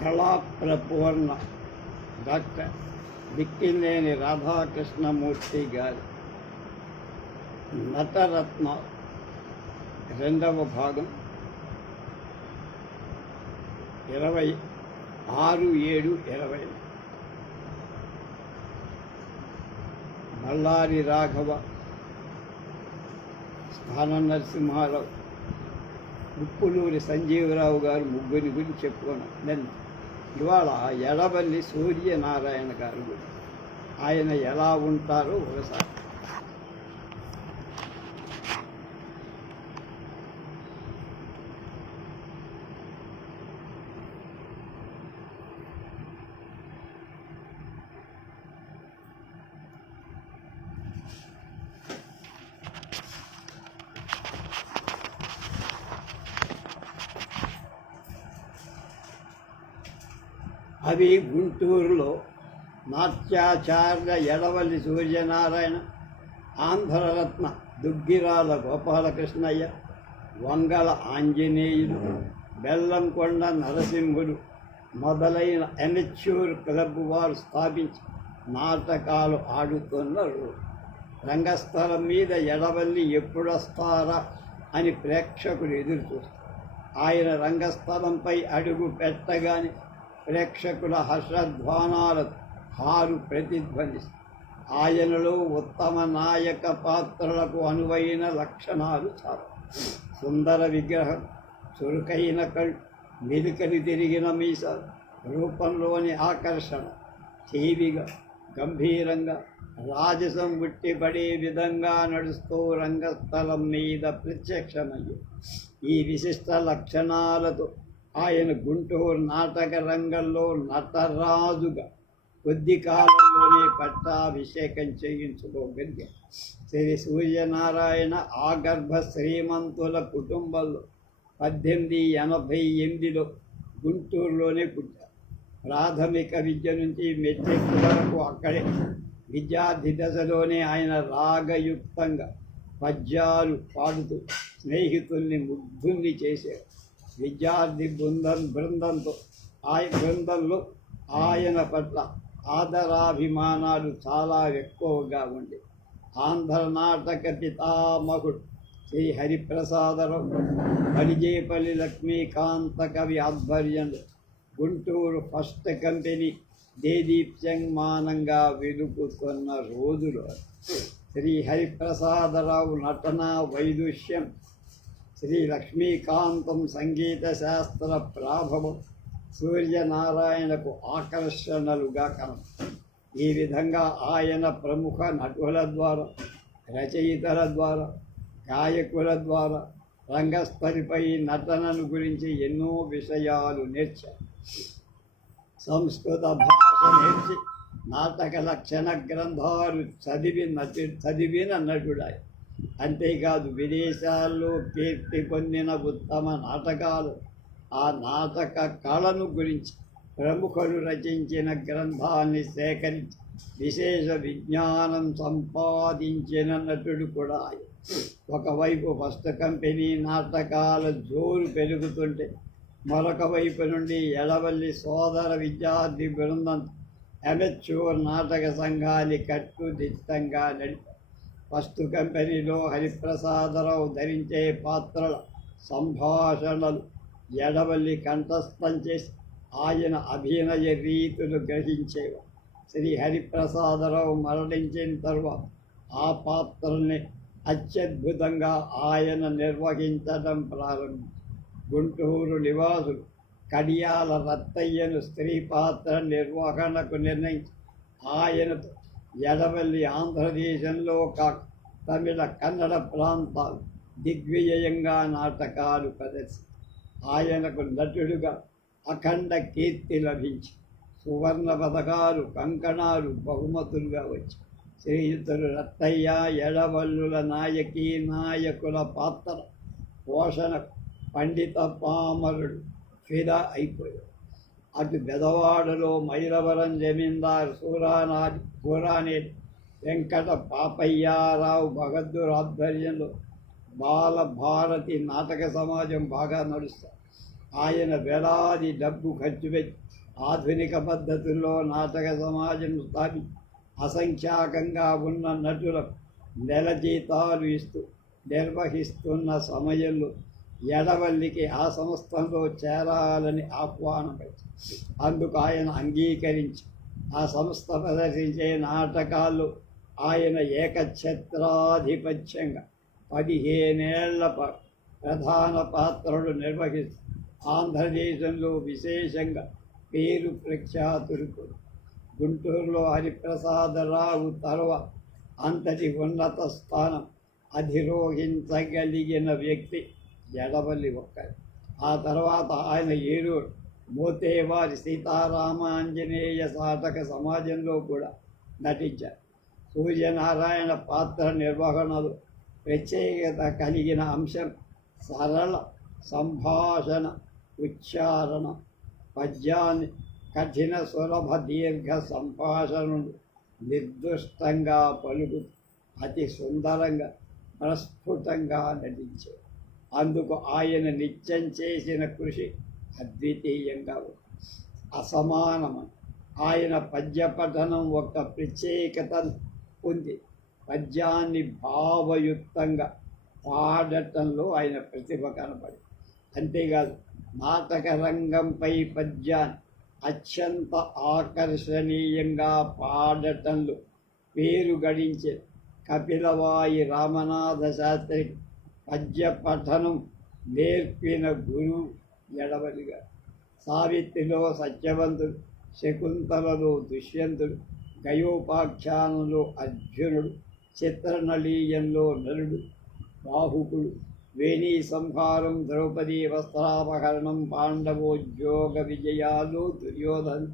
కళాప్రపూర్ణ doctor దిక్కినేని Radhakrishnamurthy గారి నటరత్న రెండవ భాగం 26/7/20. బళ్ళారి రాఘవ, స్థానం నరసింహారావు, ఉప్పులూరి సంజీవరావు గారు ముగ్గురి గురించి చెప్పుకున్నాం. నేను ఇవాళ ఎడబల్లి సూర్యనారాయణ గారు గురించి ఆయన ఎలా ఉంటారో ఒకసారి. అవి గుంటూరులో నాట్యాచార్య ఎడవల్లి సూర్యనారాయణ, ఆంధ్రరత్న దుగ్గిరాల గోపాలకృష్ణయ్య, వంగల ఆంజనేయులు, బెల్లంకొండ నరసింహులు మొదలైన ఎమెచ్యూర్ క్లబ్ వారు స్థాపించి నాటకాలు ఆడుతున్న రోజు. రంగస్థలం మీద ఎడవల్లి ఎప్పుడొస్తారా అని ప్రేక్షకులు ఎదురు చూస్తారు. ఆయన రంగస్థలంపై అడుగు పెట్టగానే ప్రేక్షకుల హర్షధ్వానాలకు హారు ప్రతిధ్వనిస్తుంది. ఆయనలో ఉత్తమ నాయక పాత్రలకు అనువైన లక్షణాలు చాలా. సుందర విగ్రహం, చురుకైన కళ్ళు, మెలికలు తిరిగిన మీసాలు, రూపంలోని ఆకర్షణ, టీవీగా గంభీరంగా రాజసం ఉట్టిపడే విధంగా నడుస్తూ రంగస్థలం మీద ప్రత్యక్షమయ్యే ఈ విశిష్ట లక్షణాలతో ఆయన గుంటూరు నాటక రంగంలో నటరాజుగా కొద్ది కాలంలోనే పట్టాభిషేకం చేయించుకోగలిగారు. శ్రీ సూర్యనారాయణ ఆగర్భ శ్రీమంతుల కుటుంబంలో 1888లో గుంటూరులోనే పుట్టారు. ప్రాథమిక విద్య నుంచి మెట్రిక్ వరకు అక్కడే. విద్యార్థి దశలోనే ఆయన రాగయుక్తంగా పద్యాలు పాడుతూ స్నేహితుల్ని ముగ్ధుల్ని చేశారు. విద్యార్థి బృందంలో ఆయన పట్ల ఆదరాభిమానాలు చాలా ఎక్కువగా ఉండే. ఆంధ్ర నాటక పితామహుడు శ్రీ హరిప్రసాదరావు, బడిజేపల్లి లక్ష్మీకాంత కవి ఆధ్వర్యంలో గుంటూరు ఫస్ట్ కంపెనీ దేదీప్యమానంగా వెలుగుతున్న రోజులు. శ్రీ హరిప్రసాదరావు నటనా వైదుష్యం, శ్రీ లక్ష్మీకాంతం సంగీత శాస్త్ర ప్రాభవం సూర్యనారాయణకు ఆకర్షణలుగా కనం. ఈ విధంగా ఆయన ప్రముఖ నటుల ద్వారా, రచయితల ద్వారా, గాయకుల ద్వారా రంగస్థలిపై నటనను గురించి ఎన్నో విషయాలు నేర్చారు. సంస్కృత భాష నేర్చి నాటక లక్షణ గ్రంథాలు చదివిన నటుడాయి. అంతేకాదు విదేశాల్లో కీర్తి పొందిన ఉత్తమ నాటకాలు, ఆ నాటక కళను గురించి ప్రముఖులు రచించిన గ్రంథాన్ని సేకరించి విశేష విజ్ఞానం సంపాదించిన నటుడు కూడా. ఒకవైపు ఫస్ట్ కంపెనీ నాటకాల జోరు పెరుగుతుంటే మరొక వైపు నుండి ఎడవల్లి సోదర విద్యార్థి బృందం ఎమెచ్యూర్ నాటక సంఘాన్ని కట్టుదిట్టంగా నడిపారు. ఫస్ట్ కంపెనీలో హరిప్రసాదరావు ధరించే పాత్రల సంభాషణలు ఎడవల్లి కంఠస్థం చేసి ఆయన అభినయ రీతులు గ్రహించేవారు. శ్రీ హరిప్రసాదరావు మరణించిన తరువాత ఆ పాత్రల్ని అత్యద్భుతంగా ఆయన నిర్వహించడం ప్రారంభించారు. గుంటూరు నివాసులు కడియాల రత్తయ్యను స్త్రీ పాత్ర నిర్వహణకు నిర్ణయించి ఆయనతో ఎడవల్లి ఆంధ్రదేశంలో కాక తమిళ, కన్నడ ప్రాంతాలు దిగ్విజయంగా నాటకాలు ప్రదర్శించారు. ఆయనకు నటుడుగా అఖండ కీర్తి లభించి సువర్ణ పథకాలు, కంకణాలు బహుమతులుగా వచ్చాయి. శ్రీయుతులు రత్తయ్య ఎడవల్లుల నాయకుల పాత్ర పోషణ పండిత పామరుడు ఫిదా అయిపోయాడు. అటు బెదవాడలో మైలవరం జమీందారు సూరానేటి వెంకట పాపయ్యారావు బహద్దూర్ ఆధ్వర్యంలో బాలభారతి నాటక సమాజం బాగా నడుస్తారు. ఆయన వేలాది డబ్బు ఖర్చు పెట్టి ఆధునిక పద్ధతుల్లో నాటక సమాజం స్థాపించి అసంఖ్యాకంగా ఉన్న నటులకు నెల జీతాలు ఇస్తూ నిర్వహిస్తున్న సమయంలో ఎడవల్లికి ఆ సంస్థలో చేరాలని ఆహ్వానం అందుకు ఆయన అంగీకరించి ఆ సంస్థ ప్రదర్శించే నాటకాల్లో ఆయన ఏకఛత్రాధిపత్యంగా 15 ఏళ్ల ప్రధాన పాత్రలు నిర్వహిస్తూ ఆంధ్రదేశంలో విశేషంగా పేరు ప్రఖ్యాతులు. గుంటూరులో హరిప్రసాదరావు తర్వాత అంతటి ఉన్నత స్థానం అధిరోహించగలిగిన వ్యక్తి ఎడవల్లి ఒక్కరు. ఆ తర్వాత ఆయన ఏలూరు మోతేవారి సీతారామాంజనేయ నాటక సమాజంలో కూడా నటించారు. సూర్యనారాయణ పాత్ర నిర్వహణలో ప్రత్యేకత కలిగిన అంశం సరళ సంభాషణ, ఉచ్చారణ, పద్యాన్ని కఠిన సులభ దీర్ఘ సంభాషణలు నిర్దుష్టంగా పలుకు అతి సుందరంగా ప్రస్ఫుటంగా నటించారు. అందుకు ఆయన నిత్యం చేసిన కృషి అద్వితీయంగా అసమానమని. ఆయన పద్య పఠనం ఒక ప్రత్యేకతను పొంది పద్యాన్ని భావయుక్తంగా పాడటంలో ఆయన ప్రతిభ కనపడి, అంతేకాదు నాటక రంగంపై పద్యాన్ని అత్యంత ఆకర్షణీయంగా పాడటంలో పేరు గడించే కపిలవాయి రామనాథ శాస్త్రి పద్య పఠనం నేర్పిన గురువు ఎడవలిగా. సావిత్రిలో సత్యవంతుడు, శకుంతలలో దుష్యంతుడు, గయోపాఖ్యానంలో అర్జునుడు, చిత్రనళీయంలో నలుడు, బాహుకుడు, వేణీ సంహారం, ద్రౌపదీ వస్త్రాపహరణం, పాండవోద్యోగ విజయాలు దుర్యోధను,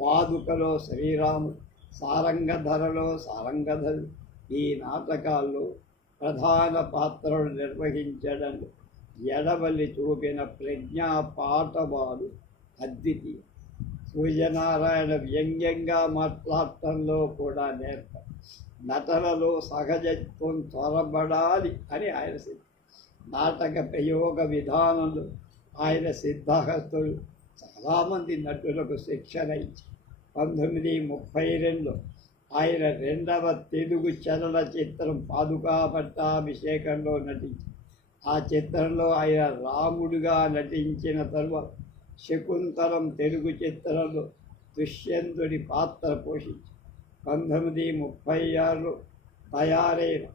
పాదుకలో శ్రీరాముడు, సారంగధరలో సారంగధరుడు ఈ నాటకాల్లో ప్రధాన పాత్రలు నిర్వహించడంలో ఎడవల్లి చూపిన ప్రజ్ఞా పాఠవాలు అద్వితీయం. సూర్యనారాయణ వ్యంగ్యంగా మాట్లాడటంలో కూడా నేర్పారు. నటనలో సహజత్వం త్వరబడాలి అని ఆయన సిద్ధం. నాటక ప్రయోగ విధానంలో ఆయన సిద్ధహస్తులు చాలామంది నటులకు శిక్షణ ఇచ్చి 1932లో ఆయన 2వ తెలుగు చలనచిత్రం పాదుకా పట్టాభిషేకంలో నటించి ఆ చిత్రంలో ఆయన రాముడుగా నటించిన తరువాత శకుంతలం తెలుగు చిత్రంలో దుష్యంతుడి పాత్ర పోషించి 1936లో తయారైన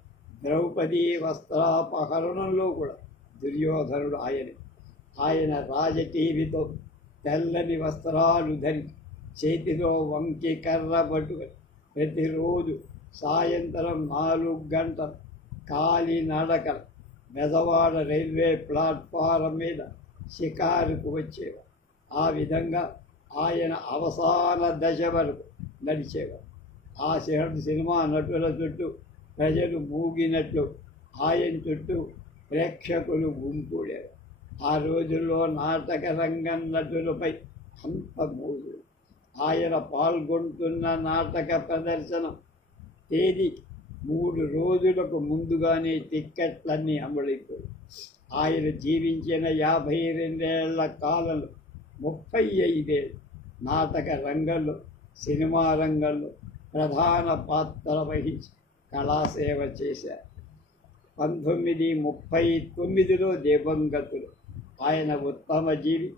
ద్రౌపదీ వస్త్రాపహరణంలో కూడా దుర్యోధనుడు ఆయన రాజటీవితో తెల్లని వస్త్రాలు ధరించి చేతిలో వంకి కర్ర పట్టుకొని ప్రతిరోజు సాయంత్రం 4 గంటల కాలినడకల బెజవాడ రైల్వే ప్లాట్ఫారం మీద షికారుకు వచ్చేవారు. ఆ విధంగా ఆయన అవసాన దశ వరకు నడిచేవారు. ఆ సినిమా నటుల చుట్టూ ప్రజలు మూగినట్లు ఆయన చుట్టూ ప్రేక్షకులు గుంపూడారు. ఆ రోజుల్లో నాటక రంగం నటులపై అంత మూడు. ఆయన పాల్గొంటున్న నాటక ప్రదర్శనం తేదీ 3 రోజులకు ముందుగానే టిక్కెట్లన్నీ అమలైపోయాయి. ఆయన జీవించిన 52 ఏళ్ల కాలంలో 35 ఏళ్ళు నాటక రంగంలో, సినిమా రంగంలో ప్రధాన పాత్ర వహించి కళాసేవ చేశారు. 1939లో దివంగతులు. ఆయన ఉత్తమ జీవి.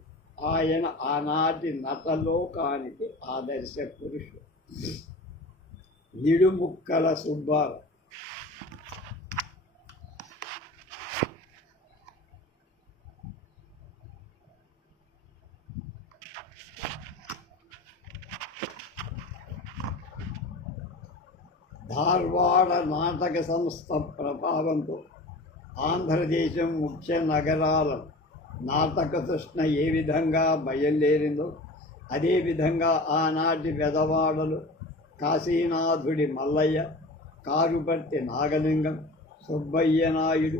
ఆయన ఆనాటి నటలోకానికి ఆదర్శ పురుషుడు. నిడుముక్కల సుబ్బారావు. ధార్వాడ నాటక సంస్థ ప్రభావంతో ఆంధ్రదేశం ముఖ్య నగరాలను నాటక తృష్ణ ఏ విధంగా బయలుదేరిందో అదేవిధంగా ఆనాటి బెజవాడలో కాశీనాథుడి మల్లయ్య, కారుపర్తి నాగలింగం, సుబ్బయ్య నాయుడు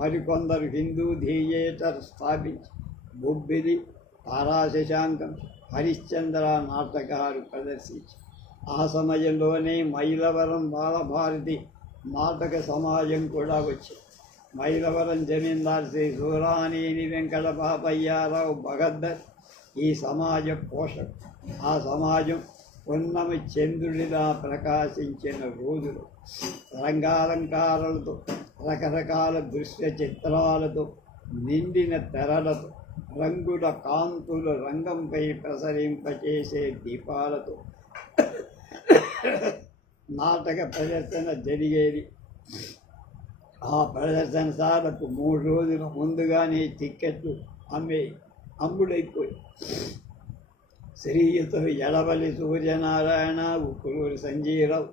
మరికొందరు హిందూ థియేటర్ స్థాపించి బొబ్బిలి, తారాశశాంకం, హరిశ్చంద్ర నాటకాలు ప్రదర్శించి ఆ సమయంలోనే మైలవరం బాలభారతి నాటక సమాజం కూడా వచ్చింది. మైలవరం జమీందార్ శ్రీ సూరానేని వెంకట పాపయ్యారావు భగద్దర్ ఈ సమాజ పోషక. ఆ సమాజం పున్నమి చంద్రుడిలా ప్రకాశించిన రోజులు, రంగాలంకారాలతో, రకరకాల దృశ్య చిత్రాలతో నిండిన తెరలతో, రంగుల కాంతులు రంగంపై ప్రసరింపచేసే దీపాలతో నాటక ప్రదర్శన జరిగేది. ఆ ప్రదర్శనశాలకు 3 రోజుల ముందుగానే టిక్కెట్లు అమ్ముడైపోయి శ్రీయుతులు ఎడవల్లి సూర్యనారాయణ, ఉక్కులూరి సంజీవరావు,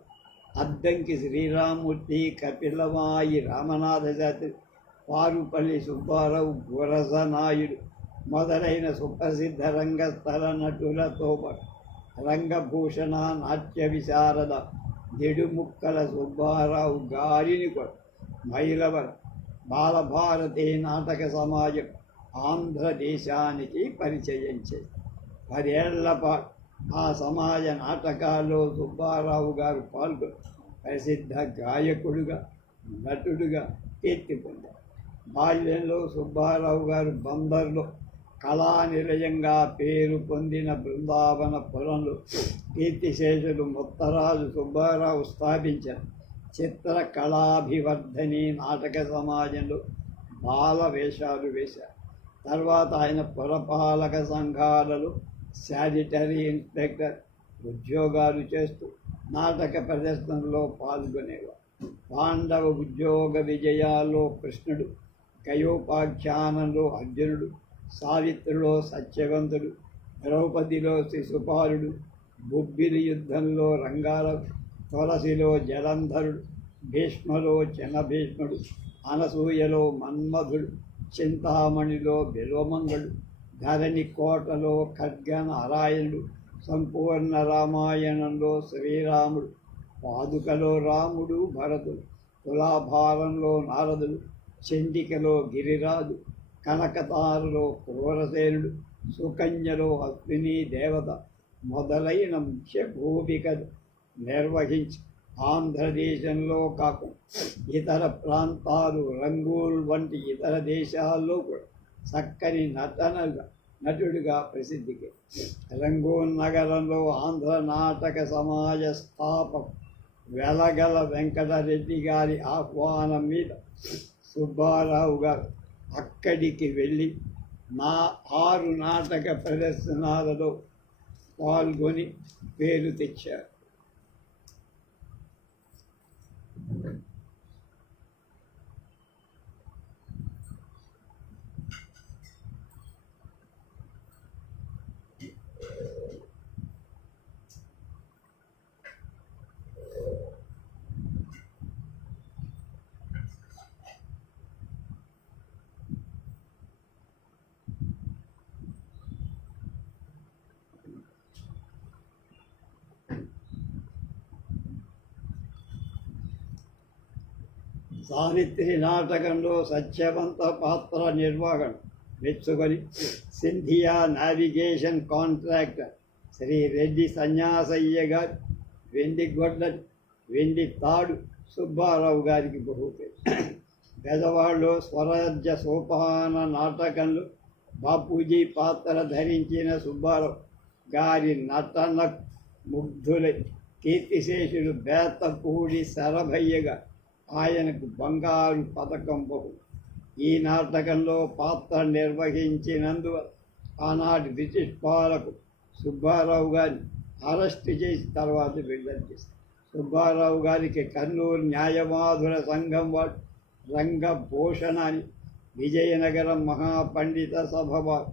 అద్దంకి శ్రీరామూర్తి, కపిలవాయి రామనాథ శాస్త్రి, పారుపల్లి సుబ్బారావు, గురసనాయుడు మొదలైన సుప్రసిద్ధ రంగస్థల నటులతో పాటు రంగభూషణ, నాట్య విశారద, నిడుముక్కల సుబ్బారావు గారిని కూడా మైలవరం బాలభారతి నాటక సమాజం ఆంధ్రదేశానికి పరిచయం చేసింది. 10 ఏళ్ల పాటు ఆ సమాజ నాటకాల్లో సుబ్బారావు గారు పాల్గొని ప్రసిద్ధ గాయకుడుగా, నటుడుగా కీర్తి పొందారు. బాల్యంలో సుబ్బారావు గారు బందర్లో కళానిలయంగా పేరు పొందిన బృందావనపురంలో కీర్తిశేషులు ముత్తరాజు సుబ్బారావు స్థాపించిన చిత్ర కళాభివర్ధని నాటక సమాజంలో బాల వేషాలు వేశారు. తర్వాత ఆయన పురపాలక సంఘాలలో శానిటరీ ఇన్స్పెక్టర్ ఉద్యోగాలు చేస్తూ నాటక ప్రదర్శనలో పాల్గొనేవారు. పాండవ ఉద్యోగ విజయాల్లో కృష్ణుడు, గయోపాఖ్యానంలో అర్జునుడు, సావిత్రిలో సత్యవంతుడు, ద్రౌపదిలో శిశుపాలుడు, బొబ్బిలి యుద్ధంలో రంగారావు, తులసిలో జలంధరుడు, భీష్మలో చిన్నభీష్ముడు, అనసూయలో మన్మధుడు, చింతామణిలో బిల్వమంగళుడు, ధరణి కోటలో ఖడ్గనారాయణుడు, సంపూర్ణ రామాయణంలో శ్రీరాముడు, పాదుకలో రాముడు భరతుడు, తులాభారంలో నారదుడు, చండికలో గిరిరాజు, కనకతారులో క్రూరసేనుడు, సుకన్యలో అశ్విని దేవత మొదలైన ముఖ్య భూమికలు నిర్వహించి ఆంధ్రదేశంలో కాకుండా ఇతర ప్రాంతాలు, రంగూల్ వంటి ఇతర దేశాల్లో కూడా చక్కని నటుడిగా ప్రసిద్ధికి. రంగూన్ నగరంలో ఆంధ్ర నాటక సమాజ స్థాపక వెలగల వెంకటరెడ్డి గారి ఆహ్వానం మీద సుబ్బారావు గారు అక్కడికి వెళ్ళి 6 నాటక ప్రదర్శనలలో పాల్గొని పేరు తెచ్చారు. సావిత్రి నాటకంలో సత్యవంత పాత్ర నిర్వహణ మెచ్చుకొని సింధియా నావిగేషన్ కాంట్రాక్టర్ శ్రీ రెడ్డి సన్యాసయ్య గారు వెండి తాడు సుబ్బారావు గారికి బహుమతి. బెజవాడలో స్వరాజ్య సోపాన నాటకంలో బాపూజీ పాత్ర ధరించిన సుబ్బారావు గారి నటన ముగ్ధులై కీర్తిశేషుడు బేతపూడి శరభయ్యగా ఆయనకు బంగారు పథకం బహు. ఈ నాటకంలో పాత్ర నిర్వహించినందువల్ల ఆనాటి బ్రిటిష్ పాలకు సుబ్బారావు గారిని అరెస్టు చేసి తర్వాత విడుదల చేశారు. సుబ్బారావు గారికి కర్నూలు న్యాయవాదుల సంఘం వారు రంగభూషణ అని, విజయనగరం మహాపండిత సభ వారు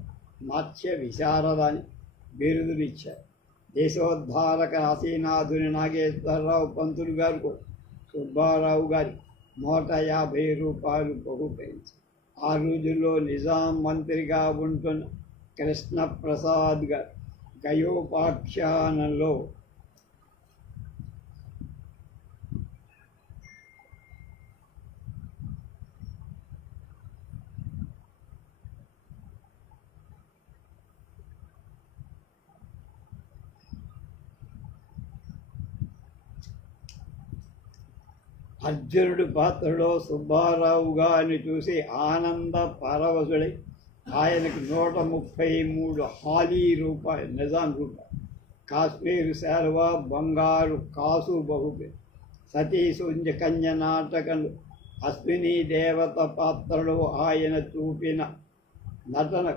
నాట్య విశారదాని బిరుదులు ఇచ్చారు. దేశోద్ధారక ఆసీనాథుని నాగేశ్వరరావు పంతులు గారు కూడా సుబ్బారావు గారి 150 రూపాయలు బహుకరించారు. ఆ రోజుల్లో నిజాం మంత్రిగా ఉంటున్న కృష్ణప్రసాద్ గారు గయోపాఖ్యానంలో అర్జునుడు పాత్రలో సుబ్బారావు గారిని చూసి ఆనంద పరవశుడై ఆయనకు 133 హాలీ రూపాయలు నిజాం రూపాయలు. కాశ్మీరు శాలువా, బంగారు కాసు బహుపే, సతీసుంజ కన్య నాటకంలో అశ్విని దేవత పాత్రలో ఆయన చూపిన నటన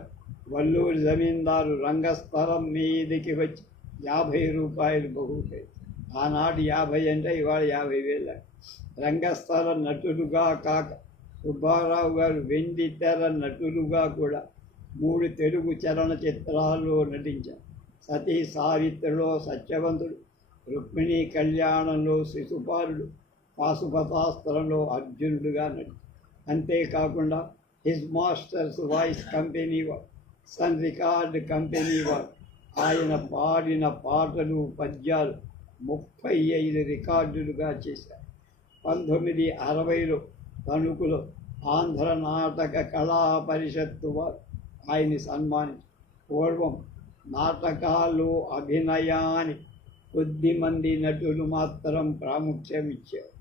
వల్లూరి జమీందారు రంగస్థలం మీదికి వచ్చి 50 రూపాయలు బహుపే. ఆనాడు 50 అంటే ఇవాళ 50,000. రంగస్థల నటుడుగా కాక సుబ్బారావు గారు వెండి తెర నటులుగా కూడా 3 తెలుగు చలనచిత్రాల్లో నటించారు. సతీ సావిత్రిలో సత్యవంతుడు, రుక్మిణీ కళ్యాణంలో శిశుపాలుడు, పాశుపతాస్త్రంలో అర్జునుడుగా నటించారు. అంతేకాకుండా హిజ్ మాస్టర్స్ వాయిస్ కంపెనీ వారు, సన్ రికార్డ్ కంపెనీ వారు ఆయన పాడిన పాటలు పద్యాలు 35 రికార్డులుగా చేశారు. 1960లో తణుకులో ఆంధ్ర నాటక కళా పరిషత్తు వారు ఆయన్ని సన్మానించారు. పూర్వం నాటకాల్లో అభినయానికి కొద్దిమంది నటులు మాత్రం ప్రాముఖ్యం ఇచ్చారు.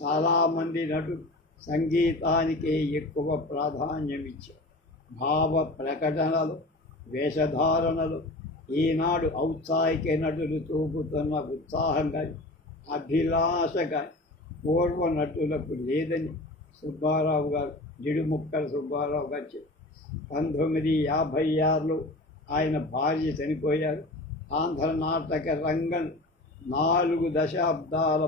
చాలామంది నటులు సంగీతానికే ఎక్కువ ప్రాధాన్యం ఇచ్చారు. భావ ప్రకటనలు, వేషధారణలు ఈనాడు ఔత్సాహిక నటులు చూపుతున్న ఉత్సాహంగా, అభిలాషగా పూర్వ నటులకు లేదని సుబ్బారావు గారు, జిడుముక్కల సుబ్బారావు గారు చెప్పారు. 1956లో ఆయన భార్య చనిపోయారు. ఆంధ్ర నాటక రంగం 4 దశాబ్దాల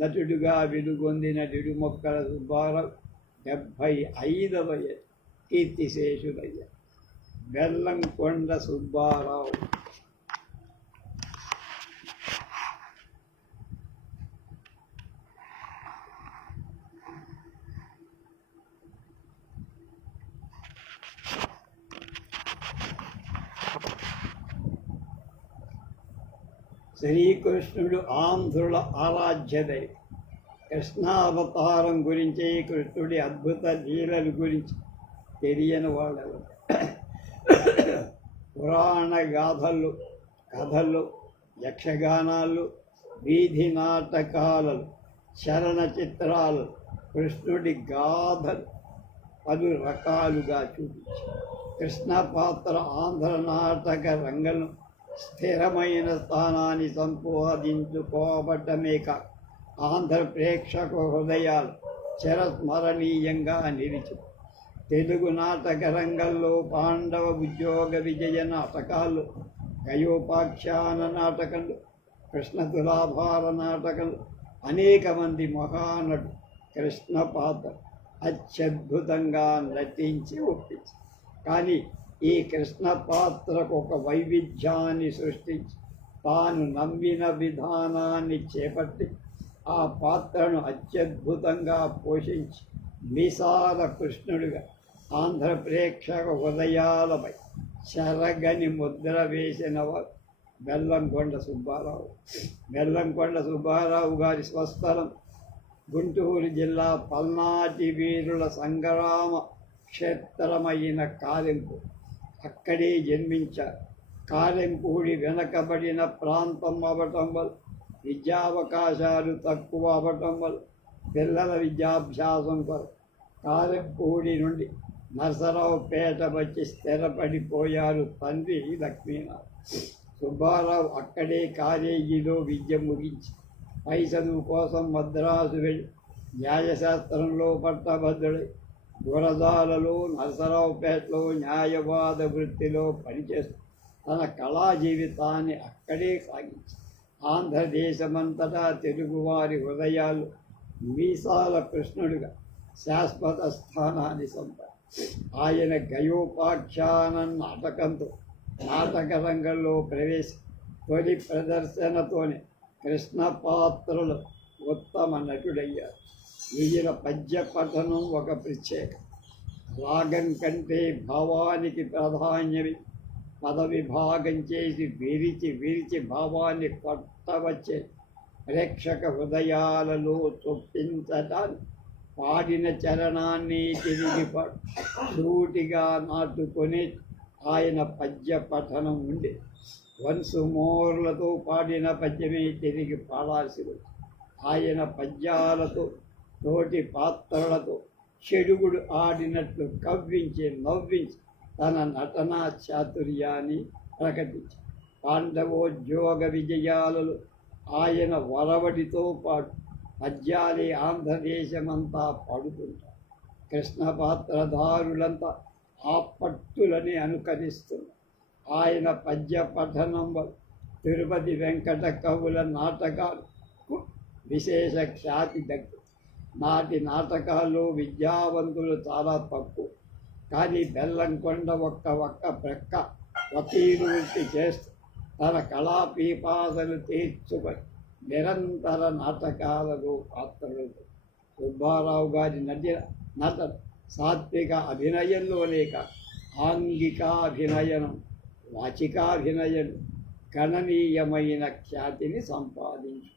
నటుడిగా వెలుగొందిన జిడుముక్కల సుబ్బారావు 75వ కీర్తిశేషులయ్యారు. బెల్లంకొండ సుబ్బారావు శ్రీకృష్ణుడు ఆంధ్రుల ఆరాధ్య దైవం. కృష్ణావతారం గురించి, కృష్ణుడి అద్భుత లీలల గురించి తెలియని వాళ్ళు పురాణ గాథలు, కథలు, యక్షగానాలు, వీధి నాటకాలలో, చలనచిత్రాలు కృష్ణుడి గాథలు పలు రకాలుగా చూపించారు. కృష్ణ పాత్ర ఆంధ్ర నాటక రంగంలో స్థిరమైన స్థానాన్ని సంపాదించుకోవటమే కాక ఆంధ్ర ప్రేక్షక హృదయాలు చిరస్మరణీయంగా నిలిచి తెలుగు నాటక రంగంలో పాండవ ఉద్యోగ విజయ నాటకాల్లో, గయోపాఖ్యాన నాటకంలో, కృష్ణ తులాభార నాటకంలో అనేక మంది మహానటు కృష్ణ పాత్ర అత్యద్భుతంగా నటించి ఒప్పించి, కానీ ఈ కృష్ణ పాత్రకు ఒక వైవిధ్యాన్ని సృష్టించి తాను నమ్మిన విధానాన్ని చేపట్టి ఆ పాత్రను అత్యద్భుతంగా పోషించి మీసాల కృష్ణుడిగా ఆంధ్ర ప్రేక్షక హృదయాలపై చెరగని ముద్ర వేసిన వారు బెల్లంకొండ సుబ్బారావు. బెల్లంకొండ సుబ్బారావు గారి స్వస్థలం గుంటూరు జిల్లా పల్నాటి వీరుల సంగ్రామ క్షేత్రమైన కారెంపు. అక్కడే జన్మించారు. కారెంపూడి వెనకబడిన ప్రాంతం అవ్వటం వల్ల, విద్యావకాశాలు తక్కువ అవ్వటం వల్ల పిల్లల విద్యాభ్యాసం కొరకు కారెంపూడి నుండి నరసరావుపేట వచ్చి స్థిరపడిపోయారు తండ్రి లక్ష్మీనాథ్. సుబ్బారావు అక్కడే కాలేజీలో విద్య ముగించి పై చదువు కోసం మద్రాసు వెళ్ళి న్యాయశాస్త్రంలో పట్టభద్రుడై గురజాలలో, నరసరావుపేటలో న్యాయవాద వృత్తిలో పనిచేస్తూ తన కళా జీవితాన్ని అక్కడే సాగించి ఆంధ్రదేశమంతటా తెలుగువారి హృదయాలు మీసాల కృష్ణుడిగా శాశ్వత స్థానాన్ని సంపాదించారు. ఆయన గయోపాఖ్యాన నాటకంతో నాటక రంగంలో ప్రవేశం తొలి ప్రదర్శనతోనే కృష్ణ పాత్రలు ఉత్తమ నటుడయ్యారు. ఈయన పద్య పఠనం ఒక ప్రత్యేక. రాగం కంటే భావానికి ప్రాధాన్యమి పద విభాగం చేసి విరిచి భావాన్ని కొట్టవచ్చే ప్రేక్షక హృదయాలలో చొప్పించటాన్ని పాడిన చరణాన్ని తిరిగి సూటిగా నాటుకొని ఆయన పద్య పఠనం ఉండే. వన్స్ మోర్లతో పాడిన పద్యమే తిరిగి పాడాల్సి వచ్చింది. ఆయన పద్యాలతో తోటి పాత్రలతో చెడుగుడు ఆడినట్లు కవ్వించి నవ్వించి తన నటనా చాతుర్యాన్ని ప్రకటించారు. పాండవోద్యోగ విజయాలలో ఆయన వరవడితో పాటు పద్యాలే ఆంధ్రదేశమంతా పాడుతుంటారు. కృష్ణ పాత్రధారులంతా ఆ పట్టులని అనుకరిస్తున్నారు. ఆయన పద్య పఠనం తిరుపతి వెంకట కవుల నాటకాలకు విశేష ఖ్యాతి దక్కు. నాటి నాటకాల్లో విద్యావంతులు చాలా తక్కువ, కానీ బెల్లంకొండ ఒక్క ప్రక్క వకీలు వృత్తి చేస్తూ తన కళాపీపాసలు తీర్చుకొని నిరంతర నాటకాలలో పాత్రలు. సుబ్బారావు గారి నటన సాత్విక అభినయంలో లేక ఆంగికాభినయనం, వాచికాభినయం గణనీయమైన ఖ్యాతిని సంపాదించు.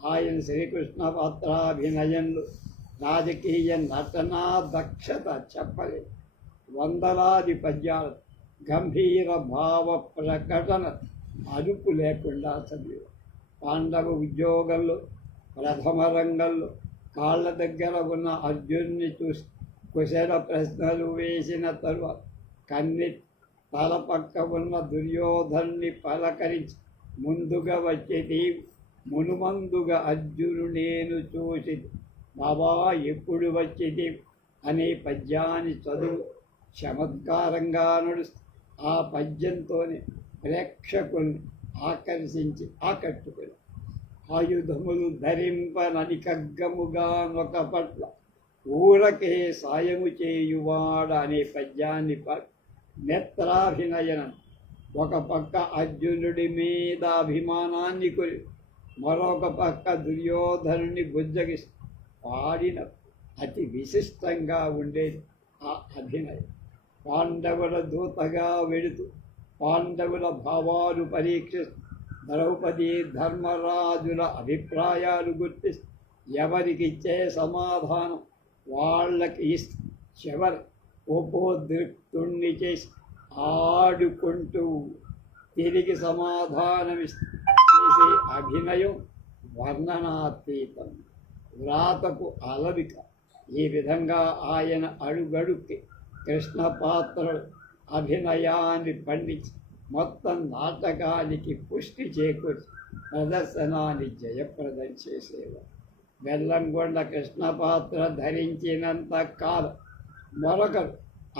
ఆయన శ్రీకృష్ణ పాత్రాభినయంలో రాజకీయ నటనా దక్షత చెప్పలేదు. వందలాది పద్యాలు గంభీర భావ ప్రకటన అదుపు లేకుండా చదివారు. పాండవ ఉద్యోగంలో ప్రథమ రంగంలో కాళ్ళ దగ్గర ఉన్న అర్జున్ని చూసి కుశల ప్రశ్నలు వేసిన తరువాత తల పక్క ఉన్న దుర్యోధన్ని పలకరించి ముందుగా వచ్చేది మునుమందుగా అర్జును నేను చూసి బాబా ఎప్పుడు వచ్చేది అనే పద్యాన్ని చదువు చమత్కారంగా నడుస్తూ ఆ పద్యంతోనే ప్రేక్షకుల్ని ఆకట్టుకుని ఆయుధములు ధరింపనని కగ్గముగానొక పట్ల ఊరకే సాయము చేయువాడ అనే పద్యాన్ని నేత్రాభినయనం ఒక పక్క అర్జునుడి మీద అభిమానాన్ని కొని మరొక పక్క దుర్యోధనుని బుజ్జగిస్తూ పాడిన అతి విశిష్టంగా ఉండేది ఆ అభినయం. పాండవుల దూతగా వెళుతూ పాండవుల భావాలు పరీక్షిస్తూ ద్రౌపది ధర్మరాజుల అభిప్రాయాలు గుర్తిస్తూ ఎవరికిచ్చే సమాధానం వాళ్ళకి ఇస్తూ చివరి ఉపోద్రిక్తుణ్ణి చేసి ఆడుకుంటూ తిరిగి చేసే అభినయం వర్ణనాతీతం, వ్రాతకు అలవిక. ఈ విధంగా ఆయన అడుగడుక్కి కృష్ణ పాత్రలు అభినయాన్ని పండించి మొత్తం నాటకానికి పుష్టి చేకూర్చి ప్రదర్శనాన్ని జయప్రదం చేసేవారు. బెల్లంకొండ కృష్ణ పాత్ర ధరించినంత కాలం మరొకరు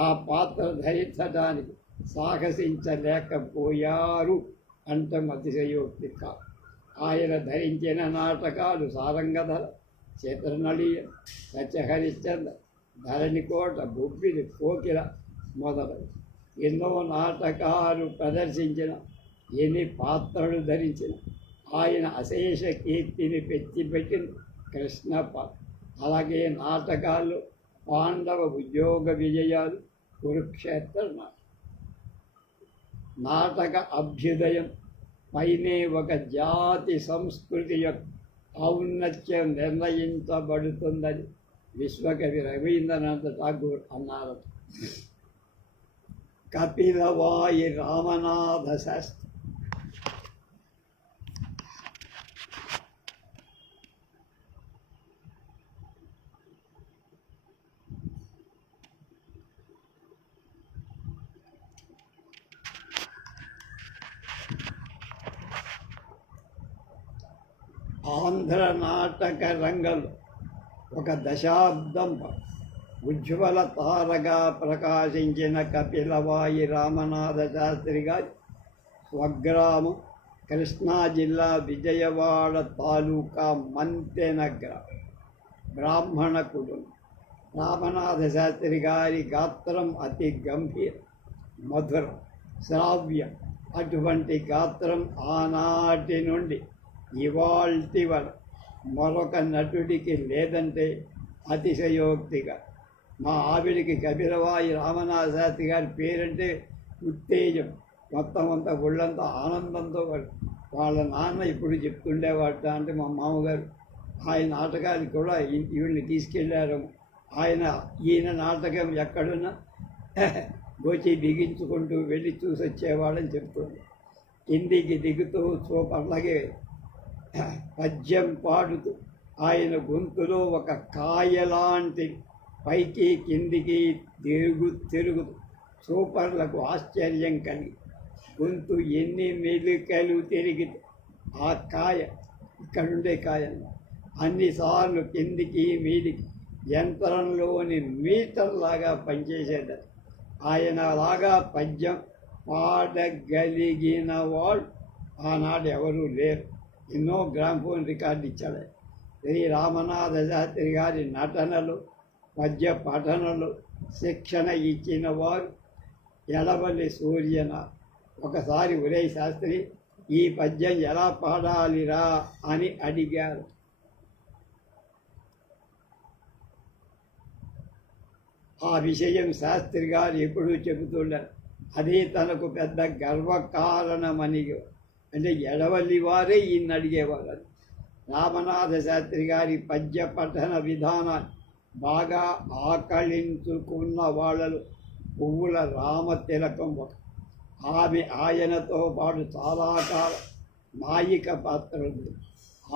ఆ పాత్ర ధరించడానికి సాహసించలేకపోయారు అంటం అతిశయోక్తి కాదు. ఆయన ధరించిన నాటకాలు సారంగధర, చిత్రనళీయ, సత్యహరిశ్చంద్ర, ధరణికోట, బొబ్బిలి, కోకిల మొదలగు ఎన్నో నాటకాలు ప్రదర్శించిన, ఎన్ని పాత్రలు ధరించిన ఆయన అశేష కీర్తిని పెట్టిన కృష్ణ పాత్ర. అలాగే నాటకాల్లో పాండవ ఉద్యోగ విజయాలు, కురుక్షేత్ర నాటక అభ్యుదయం పైనే ఒక జాతి సంస్కృతి యొక్క ఔన్నత్యం నిర్ణయించబడుతుందని విశ్వకవి రవీంద్రనాథ్ ఠాగూర్ అన్నారు. కపిలవాయి రామనాథ శాస్త్రి ఆంధ్ర నాటక రంగంలో ఒక దశాబ్దం ఉజ్వల తారగా ప్రకాశించిన కపిలవాయి రామనాథ శాస్త్రి గారి స్వగ్రామం కృష్ణా జిల్లా విజయవాడ తాలూకా మంతెన బ్రాహ్మణ కుటుంబం. రామనాథ శాస్త్రి గారి గాత్రం అతి గంభీర, మధురం, శ్రావ్యం. అటువంటి గాత్రం ఆనాటి నుండి ఇవాల్టి వరకు మరొక నటుడికి లేదంటే అతిశయోక్తిగా. మా ఆవిడికి కపిలవాయి రామనాథ శాస్త్రి గారి పేరంటే ఉత్తేజం, మొత్తం అంతా ఒళ్ళంతా ఆనందంతో వాళ్ళ నాన్న ఇప్పుడు చెప్తుండేవాట. అంటే మా మామగారు ఆయన నాటకానికి కూడా ఈవిడ్ని తీసుకెళ్ళారు. ఈయన నాటకం ఎక్కడున్నా గోచి బిగించుకుంటూ వెళ్ళి చూసి వచ్చేవాడని చెప్తుంది. కిందికి దిగుతూ అలాగే పద్యం పాడుతూ ఆయన గొంతులో ఒక కాయలాంటి పైకి కిందికి తిరుగుతూ సూపర్లకు ఆశ్చర్యం కలిగి గొంతు ఎన్ని మెలికలు తిరిగి ఆ కాయ ఇక్కడుండే కాయ అన్నిసార్లు కిందికి మీదికి యంత్రంలోని మీటర్లాగా పనిచేసేది. ఆయనలాగా పద్యం పాడగలిగిన వాడు ఆనాడు ఎవరూ లేరు. ఎన్నో గ్రామ్ఫోన్ రికార్డు ఇచ్చాడు. శ్రీ రామనాథ శాస్త్రి గారి నటనలు, పద్య పఠనలు శిక్షణ ఇచ్చిన వారు ఎడవల్లి సూర్యనాథ్. ఒకసారి ఒరే శాస్త్రి, ఈ పద్యం ఎలా పాడాలిరా అని అడిగారు. ఆ విషయం శాస్త్రి గారు ఎప్పుడూ చెబుతుండారు. అది తనకు పెద్ద గర్వకారణమని. అంటే ఎడవల్లి వారే ఈయన అడిగేవారు. రామనాథ శాస్త్రి గారి పద్య పఠన విధానాన్ని బాగా ఆకళించుకున్న వాళ్ళలో పువ్వుల రామతిలకం ఒక. ఆమె ఆయనతో పాటు చాలా కాలం నాయిక పాత్ర ఉంది.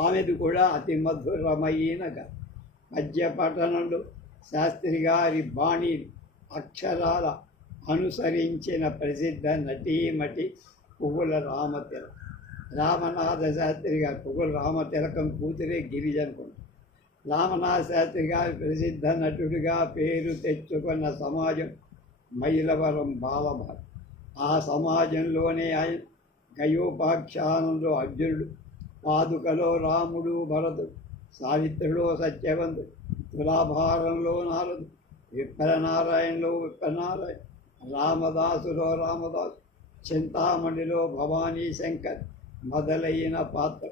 ఆమెది కూడా అతి మధురమైన పద్య పఠనంలో శాస్త్రి గారి బాణిని అక్షరాల అనుసరించిన ప్రసిద్ధ నటీమటి పువ్వుల రామతిలకం. రామనాథ శాస్త్రి గారు పువ్వుల రామతిలకం కూతురే గిరిజనుకుంటారు. రామనాథ శాస్త్రి గారి ప్రసిద్ధ నటుడిగా పేరు తెచ్చుకున్న సమాజం మైలవరం బాలభారతి. ఆ సమాజంలోనే ఆయన గయోపాఖ్యానంలో అర్జునుడు, పాదుకలో రాముడు భరతుడు, సావిత్రిలో సత్యవంతుడు, తులాభారంలో నారదు, విప్రనారాయణలో విప్రనారాయణ, రామదాసులో రామదాసు, చింతామణిలో భవానీ శంకర్ మొదలైన పాత్ర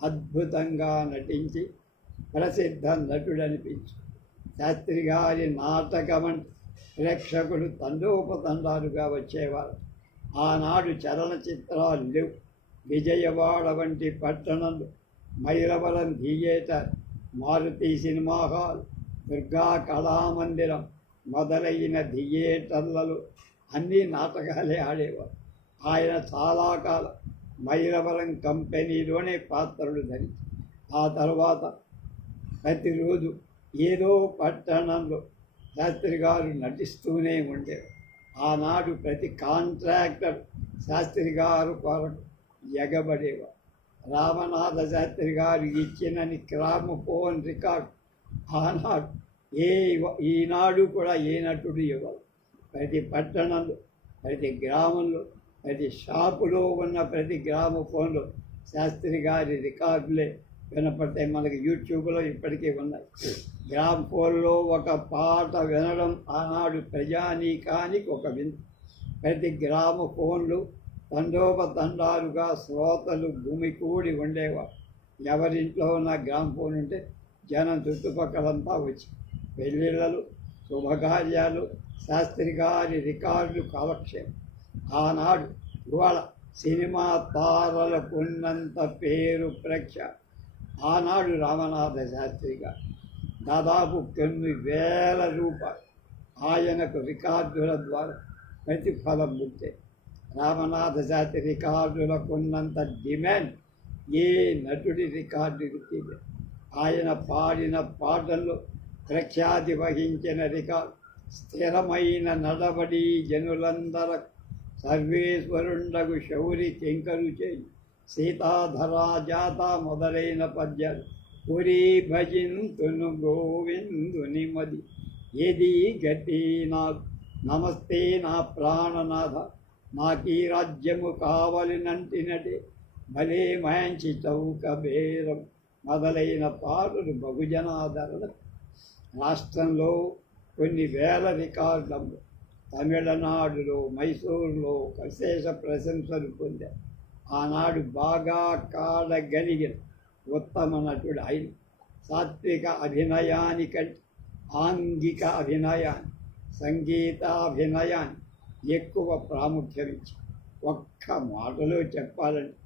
అద్భుతంగా నటించి ప్రసిద్ధ నటుడనిపించు. శాస్త్రి గారి నాటకమంటే ప్రేక్షకులు తండోపతండాలుగా వచ్చేవారు. ఆనాడు చలనచిత్రాలు లేవు. విజయవాడ వంటి పట్టణంలో Mylavaram theatre, Maruti cinema hall, Durga Kalamandiram మొదలైన థియేటర్లలో అన్ని నాటకాలే ఆడేవారు. ఆయన చాలా కాలం మైలవరం కంపెనీలోనే పాత్రలు ధరించి ఆ తర్వాత ప్రతిరోజు ఏదో పట్టణంలో శాస్త్రి గారు నటిస్తూనే ఉండేవారు. ఆనాడు ప్రతి కాంట్రాక్టర్ శాస్త్రి గారు కొరకు ఎగబడేవారు. రామనాథ శాస్త్రి గారు ఇచ్చినని గ్రామఫోన్ రికార్డు ఆనాడు ఈనాడు కూడా ఏ నటుడు ఇవ్వరు. ప్రతి పట్టణంలో, ప్రతి గ్రామంలో, ప్రతి షాపులో ఉన్న ప్రతి గ్రామఫోన్లో శాస్త్రి గారి రికార్డులే వినపడతాయి. మనకి యూట్యూబ్లో ఇప్పటికీ ఉన్నాయి. గ్రామ్ఫోన్లో ఒక పాట వినడం ఆనాడు ప్రజానీకానికి ఒక విందు. ప్రతి గ్రామఫోన్లు తండోపతండాలుగా శ్రోతలు గుమికూడి ఉండేవారు. ఎవరింట్లో ఉన్న గ్రామ్ఫోన్ ఉంటే జనం చుట్టుపక్కలంతా వచ్చి పెళ్ళిళ్ళలు, శుభకార్యాలు, శాస్త్రి గారి రికార్డు కాలక్షేపం. ఆనాడు ఇవాళ సినిమా తారలకున్నంత పేరు ప్రఖ్యాతి ఆనాడు రామనాథ శాస్త్రి గారు. దాదాపు కొన్ని వేల రూపాయలు ఆయనకు రికార్డుల ద్వారా ప్రతిఫలం పుట్టే. రామనాథ శాస్త్రి రికార్డులకున్నంత డిమాండ్ ఏ నటుడి రికార్డుకి తెలియదు. ఆయన పాడిన పాటల్లో ప్రఖ్యాతి వహించిన రికార్డు స్థిరమైన నడబడి జనులందర సర్వేశ్వరుండగు శౌరి కింకరు చేయి సీతాధరా జాత మొదలైన పద్యాలు పురి భజింతును గోవిందుని మది ఏది గతి నాకు నమస్తే నా ప్రాణనాథ నాకీ రాజ్యము కావలినంటినటే భలే మంచి చౌక బేరం మొదలైన పాటలు బహుజనాదరణ. రాష్ట్రంలో కొన్ని వేల రికార్డులు తమిళనాడులో, మైసూరులో విశేష ప్రశంసలు పొందారు. ఆనాడు బాగా కాడగలిగిన ఉత్తమ నటుడు ఆయన. సాత్విక అభినయానికంటే ఆంగిక అభినయాన్ని, సంగీతాభినయాన్ని ఎక్కువ ప్రాముఖ్యమించి ఒక్క మాటలో చెప్పాలంటే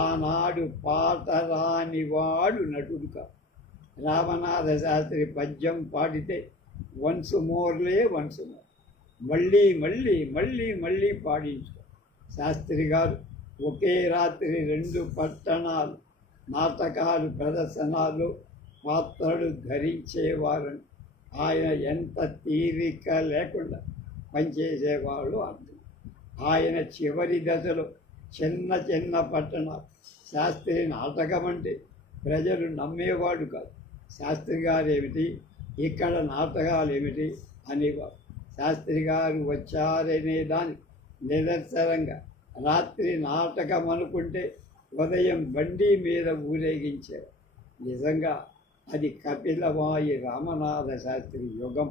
ఆనాడు పాట రానివాడు నటుడు కాదు. రామనాథ శాస్త్రి పద్యం పాడితే వన్స్ మోర్లే వన్స్ మోర్, మళ్ళీ మళ్ళీ మళ్ళీ మళ్ళీ పాడించు. శాస్త్రి గారు ఒకే రాత్రి 2 పట్టణాలు నాటకాలు ప్రదర్శనలు పాత్రలు ధరించేవారని ఆయన ఎంత తీరిక లేకుండా పనిచేసేవాళ్ళు అర్థం. ఆయన చివరి దశలో చిన్న చిన్న పట్టణాలు శాస్త్రి నాటకం అంటే ప్రజలు నమ్మేవాడు కాదు. శాస్త్రి గారు ఏమిటి, ఇక్కడ నాటకాలు ఏమిటి అనేవారు. శాస్త్రి గారు వచ్చారనే దానికి నిరంతరంగా రాత్రి నాటకం అనుకుంటే ఉదయం బండి మీద ఊరేగించారు. నిజంగా అది కపిలవాయి రామనాథ శాస్త్రి యుగం.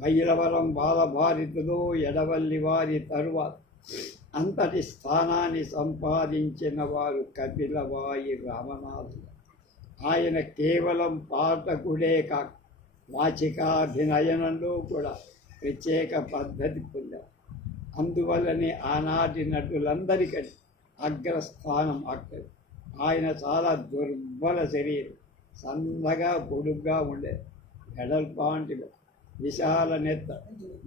భైరవరం బాలభారతిలో ఎడవల్లి వారి తరువాత అంతటి స్థానాన్ని సంపాదించిన వారు కపిలవాయి రామనాథుడు. ఆయన కేవలం పాఠకుడే కాక వాచికాభినయనంలో కూడా ప్రత్యేక పద్ధతి పొందారు. అందువల్లనే ఆనాటి నటులందరికీ అగ్రస్థానం అక్కడ. ఆయన చాలా దుర్బల శరీరం, సన్నగా పొడుగ్గా ఉండే వెడల్పాంటిగా విశాల నెత్త,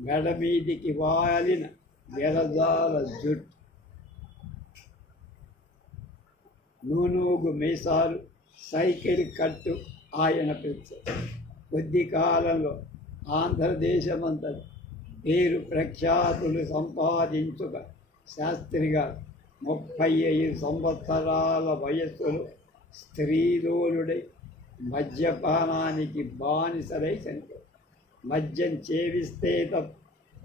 మెడ మీదికి వాలిన గెలజాల జుట్టు, నూనూగు మీసాలు, సైకిల్ కట్టు ఆయన ప్రత్యేకత. కొద్ది కాలంలో ఆంధ్రదేశమంతా పేరు ప్రఖ్యాతులు సంపాదించుక శాస్త్రి గారు 35 సంవత్సరాల వయస్సులో స్త్రీలోలుడై మద్యపానానికి బానిసలై చనిపోయారు. మద్యం చేవిస్తే తప్ప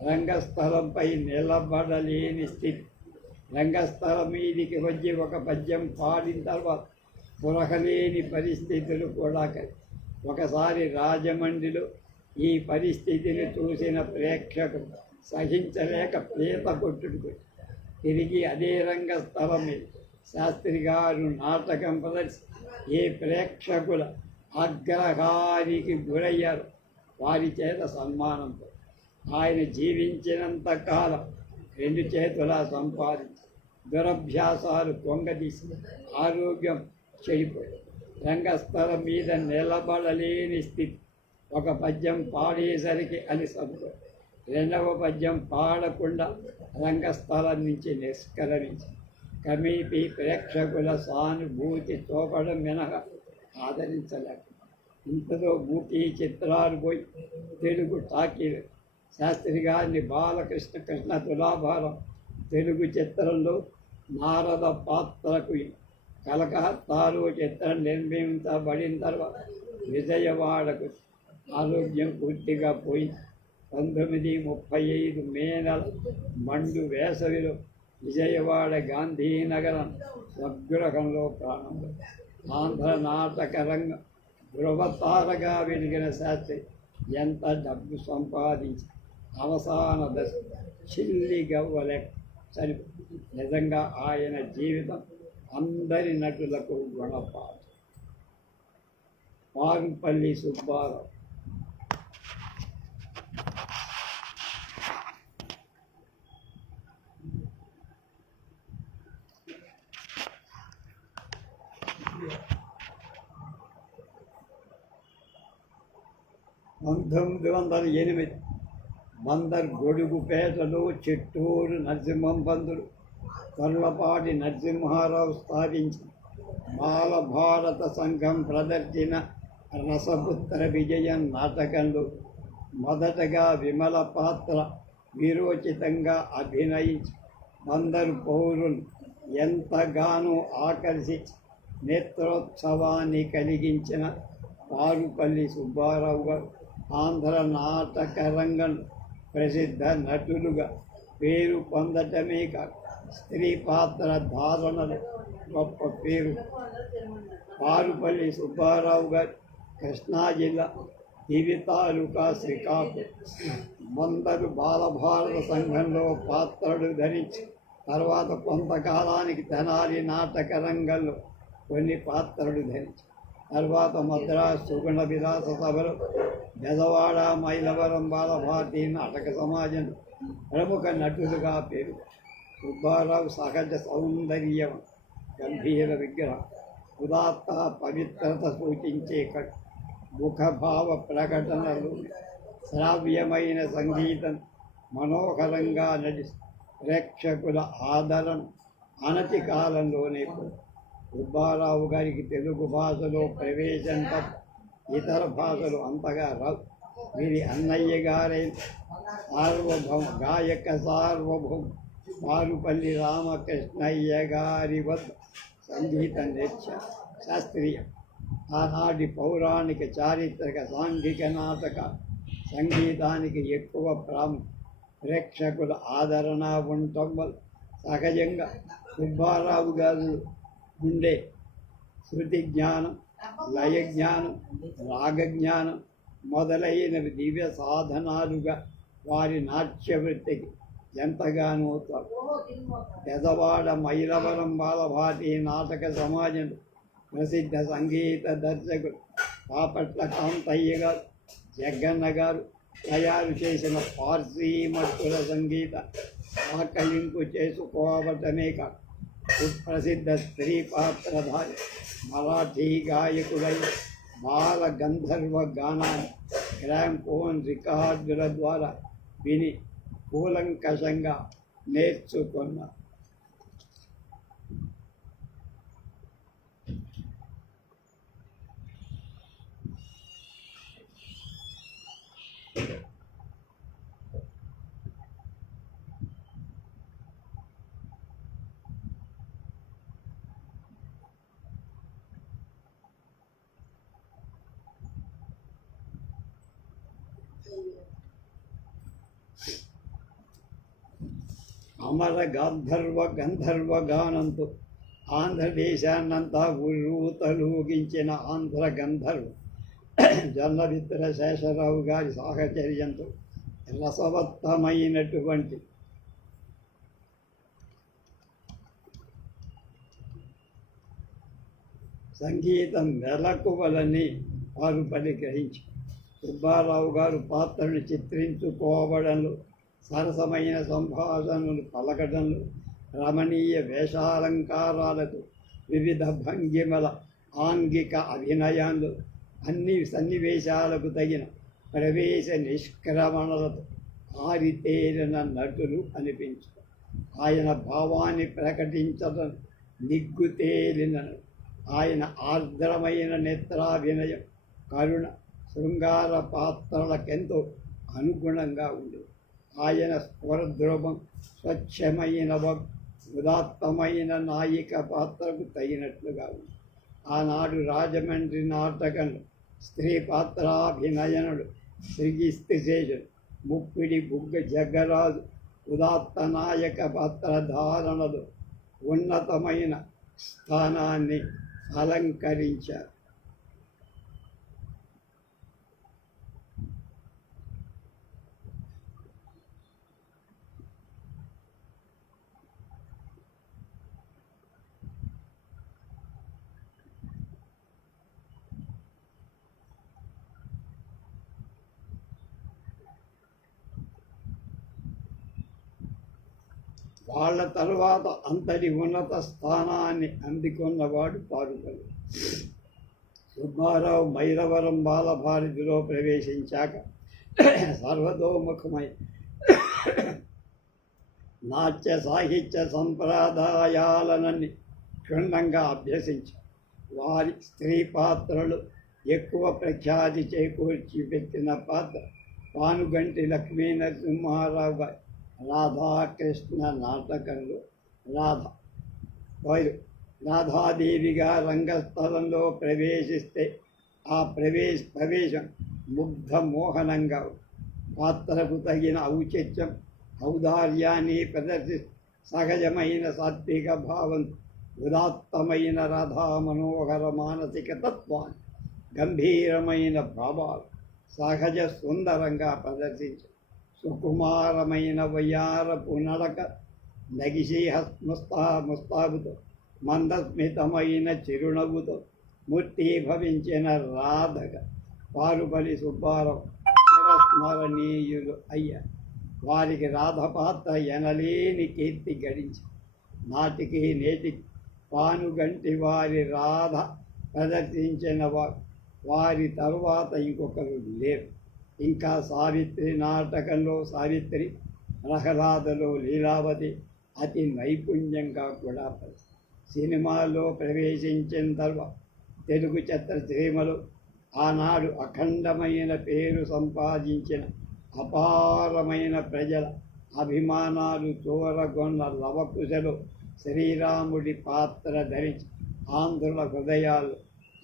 రంగస్థలంపై నిలబడలేని స్థితి. రంగస్థలం మీదికి వచ్చి ఒక పద్యం పాడిన తర్వాత పురహలేని పరిస్థితులు కూడా ఒకసారి రాజమండ్రిలో ఈ పరిస్థితిని చూసిన ప్రేక్షకులు సహించలేక ప్రేత కొట్టుకుని తిరిగి అదే రంగస్థలం మీద శాస్త్రి గారు నాటకం ప్రదర్శి ఏ ప్రేక్షకుల ఆగ్రహానికి గురయ్యారు వారి చేత సన్మానంతో ఆయన జీవించినంత కాలం 2 చేతులా సంపాదించి దురభ్యాసాలు కొంగదీసి ఆరోగ్యం చెడిపోయి రంగస్థలం మీద నిలబడలేని స్థితి. ఒక పద్యం పాడేసరికి అలిసపోయి రెండవ పద్యం పాడకుండా రంగస్థలం నుంచి నిష్క్రమించి కమీపి ప్రేక్షకుల సానుభూతి చూపడం మినహా ఆదరించలేక ఇంతలో మూకీ చిత్రాలు పోయి తెలుగు టాకీలు శాస్త్రి గారిని బాలకృష్ణ కృష్ణ తులాభారం తెలుగు చిత్రంలో నారద పాత్రకు కలకత్తాలో చిత్రం నిర్మించబడిన తర్వాత విజయవాడకు ఆరోగ్యం పూర్తిగా పోయింది. 1935 మే నెల మండు వేసవిలో విజయవాడ గాంధీనగరం స్వగృహంలో ప్రారంభం. ఆంధ్ర నాటక రంగం ధృవతారగా వెలిగిన శాస్త్రి ఎంత డబ్బు సంపాదించి అవసాన దశ చిల్లి గవ్వలే చనిపోయింది. నిజంగా ఆయన జీవితం అందరి నటులకు గుణపాఠం. పారుపల్లి సుబ్బారావు పంతొమ్మిది 1908 బందర్ గొడుగుపేటలో చిట్టూరు నరసింహం పంతులు కొర్లపాటి నరసింహారావు స్థాపించిన బాలభారత సంఘం ప్రదర్శిన రసపుత్ర విజయం నాటకంలో మొదటగా విమల పాత్ర వీరోచితంగా అభినయించి బందరు పౌరులు ఎంతగానో ఆకర్షించి నేత్రోత్సవాన్ని కలిగించిన పారుపల్లి సుబ్బారావు గారు ఆంధ్ర నాటక రంగం ప్రసిద్ధ నటులుగా పేరు పొందటమే కాక స్త్రీ పాత్ర ధారణలు గొప్ప పేరు. పారుపల్లి సుబ్బారావు గారు కృష్ణా జిల్లా దివి తాలూకా శ్రీకాకుళం బందరు బాలభారత సంఘంలో పాత్రలు ధరించి తర్వాత కొంతకాలానికి తెనాలి నాటక రంగంలో కొన్ని పాత్రలు ధరించి తర్వాత మద్రాసు సుగుణ విలాస సభలు బెజవాడ మైలవరం బాలభారతి నాటక సమాజం ప్రముఖ నటులుగా పేరు. సుబ్బారావు సహజ సౌందర్యం, గంభీర విగ్రహం, ఉదాత్త పవిత్రత సూచించే ముఖభావ ప్రకటనలు, శ్రావ్యమైన సంగీతం మనోహరంగా నడి ప్రేక్షకుల ఆదరణ అనతి కాలంలోనే సుబ్బారావు గారికి తెలుగు భాషలో ప్రవేశం తప్ప ఇతర భాషలు అంతగా రావు. వీరి అన్నయ్య గారైన సార్వభౌమ గాయక సార్వభౌమ పారుపల్లి రామకృష్ణయ్య గారి వద్ద సంగీతం నేర్చారు. శాస్త్రీయం ఆనాటి పౌరాణిక చారిత్రక సాంఘిక నాటక సంగీతానికి ఎక్కువ ప్రేక్షకుల ఆదరణ ఉండటం వల్ల సహజంగా సుబ్బారావు గారు ఉండే శృతి జ్ఞానం, లయ జ్ఞానం, రాగ జ్ఞానం మొదలైనవి దివ్య సాధనాలుగా వారి నాట్యవృత్తికి ఎంతగానో పెదవాడ మైలవరం బాలభారతి నాటక సమాజంలో ప్రసిద్ధ సంగీత దర్శకుడు పాపట్ల కాంతయ్య గారు, జగ్గన్న గారు తయారు చేసిన పార్సీ మట్టుల సంగీత ఆకలింపు చేసుకోవటమే కాదు, సుప్రసిద్ధ స్త్రీ పాత్రధారి మరాఠీ గాయకుడై బాల గంధర్వ గానాన్ని గ్రామ్ఫోన్ రికార్డుల ద్వారా విని కూలంకషంగా నేర్చుకున్నారు. అమర గంధర్వ గానంతో ఆంధ్రదేశాన్నంతా ఉర్రూతలూగించిన ఆంధ్ర గంధర్వ జొన్నవిత్ర శేషరావు గారి సాహచర్యంతో రసవత్తమైనటువంటి సంగీతం మెలకువలని వారు పరిగ్రహించి సుబ్బారావు గారు పాత్రను చిత్రించుకోవడంలో, సరసమైన సంభాషణలు పలకడంలో, రమణీయ వేషాలంకారాలకు, వివిధ భంగిమల ఆంగిక అభినయాలు, అన్ని సన్నివేశాలకు తగిన ప్రవేశ నిష్క్రమణలతో ఆరితేరిన నటులు అనిపించు. ఆయన భావాన్ని ప్రకటించడం నిగ్గుతేలిన, ఆయన ఆర్ద్రమైన నేత్రాభినయం కరుణ శృంగార పాత్రలకెంతో అనుగుణంగా ఉండేది. ఆయన స్వరద్రోపం స్వచ్ఛమైన ఉదాత్తమైన నాయిక పాత్రకు తగినట్లుగా ఉంది. ఆనాడు రాజమండ్రి నాటకంలో స్త్రీ పాత్రాభినయనుడు శ్రీగిస్తిశేషుడు, ముప్పిడి బుగ్గ జగ్గరాజు ఉదాత్త నాయక పాత్రధారణలు ఉన్నతమైన స్థానాన్ని అలంకరించారు. వాళ్ళ తరువాత అంతటి ఉన్నత స్థానాన్ని అందుకున్నవాడు పారుపల్లి సుబ్బారావు. మైలవరం బాలభారతిలో ప్రవేశించాక సర్వతోముఖమై నాట్య సాహిత్య సంప్రదాయాలనన్ని క్షుణ్ణంగా అభ్యసించారు. వారి స్త్రీ పాత్రలు ఎక్కువ ప్రఖ్యాతి చేకూర్చి పెట్టిన పాత్ర పానుగంటి లక్ష్మీ నరసింహారావు గారి రాధాకృష్ణ నాటకంలో రాధాదేవిగా రంగస్థలంలో ప్రవేశిస్తే ఆ ప్రవేశం ముగ్ధమోహనంగా పాత్రకు తగిన ఔచిత్యం, ఔదార్యాన్ని సహజమైన సాత్విక భావం, ఉదాత్తమైన రాధా మనోహర మానసిక తత్వాన్ని, గంభీరమైన భావాలు సహజ సుందరంగా ప్రదర్శించారు. సుకుమారమైన వయ్యారపు నడక, నగిసి ముస్తాబుతో, మందస్మితమైన చిరునవ్వుతో మూర్తీభవించిన రాధగా పారుపల్లి సుబ్బారావు చిరస్మరణీయులు అయ్యారు. వారికి రాధ పాత్ర ఎనలేని కీర్తి గడించి నాటికి నేటికి పానుగంటి వారి రాధ ప్రదర్శించిన వారి తరువాత ఇంకొకరు లేరు. ఇంకా సావిత్రి నాటకంలో సావిత్రి, ప్రహ్లాదలో లీలావతి అతి నైపుణ్యంగా కూడా సినిమాలో ప్రవేశించిన తర్వాత తెలుగు చిత్రసీమలో ఆనాడు అఖండమైన పేరు సంపాదించిన అపారమైన ప్రజల అభిమానాలు చూరగొన్న లవకుశలు శ్రీరాముడి పాత్ర ధరించి ఆంధ్రుల హృదయాలు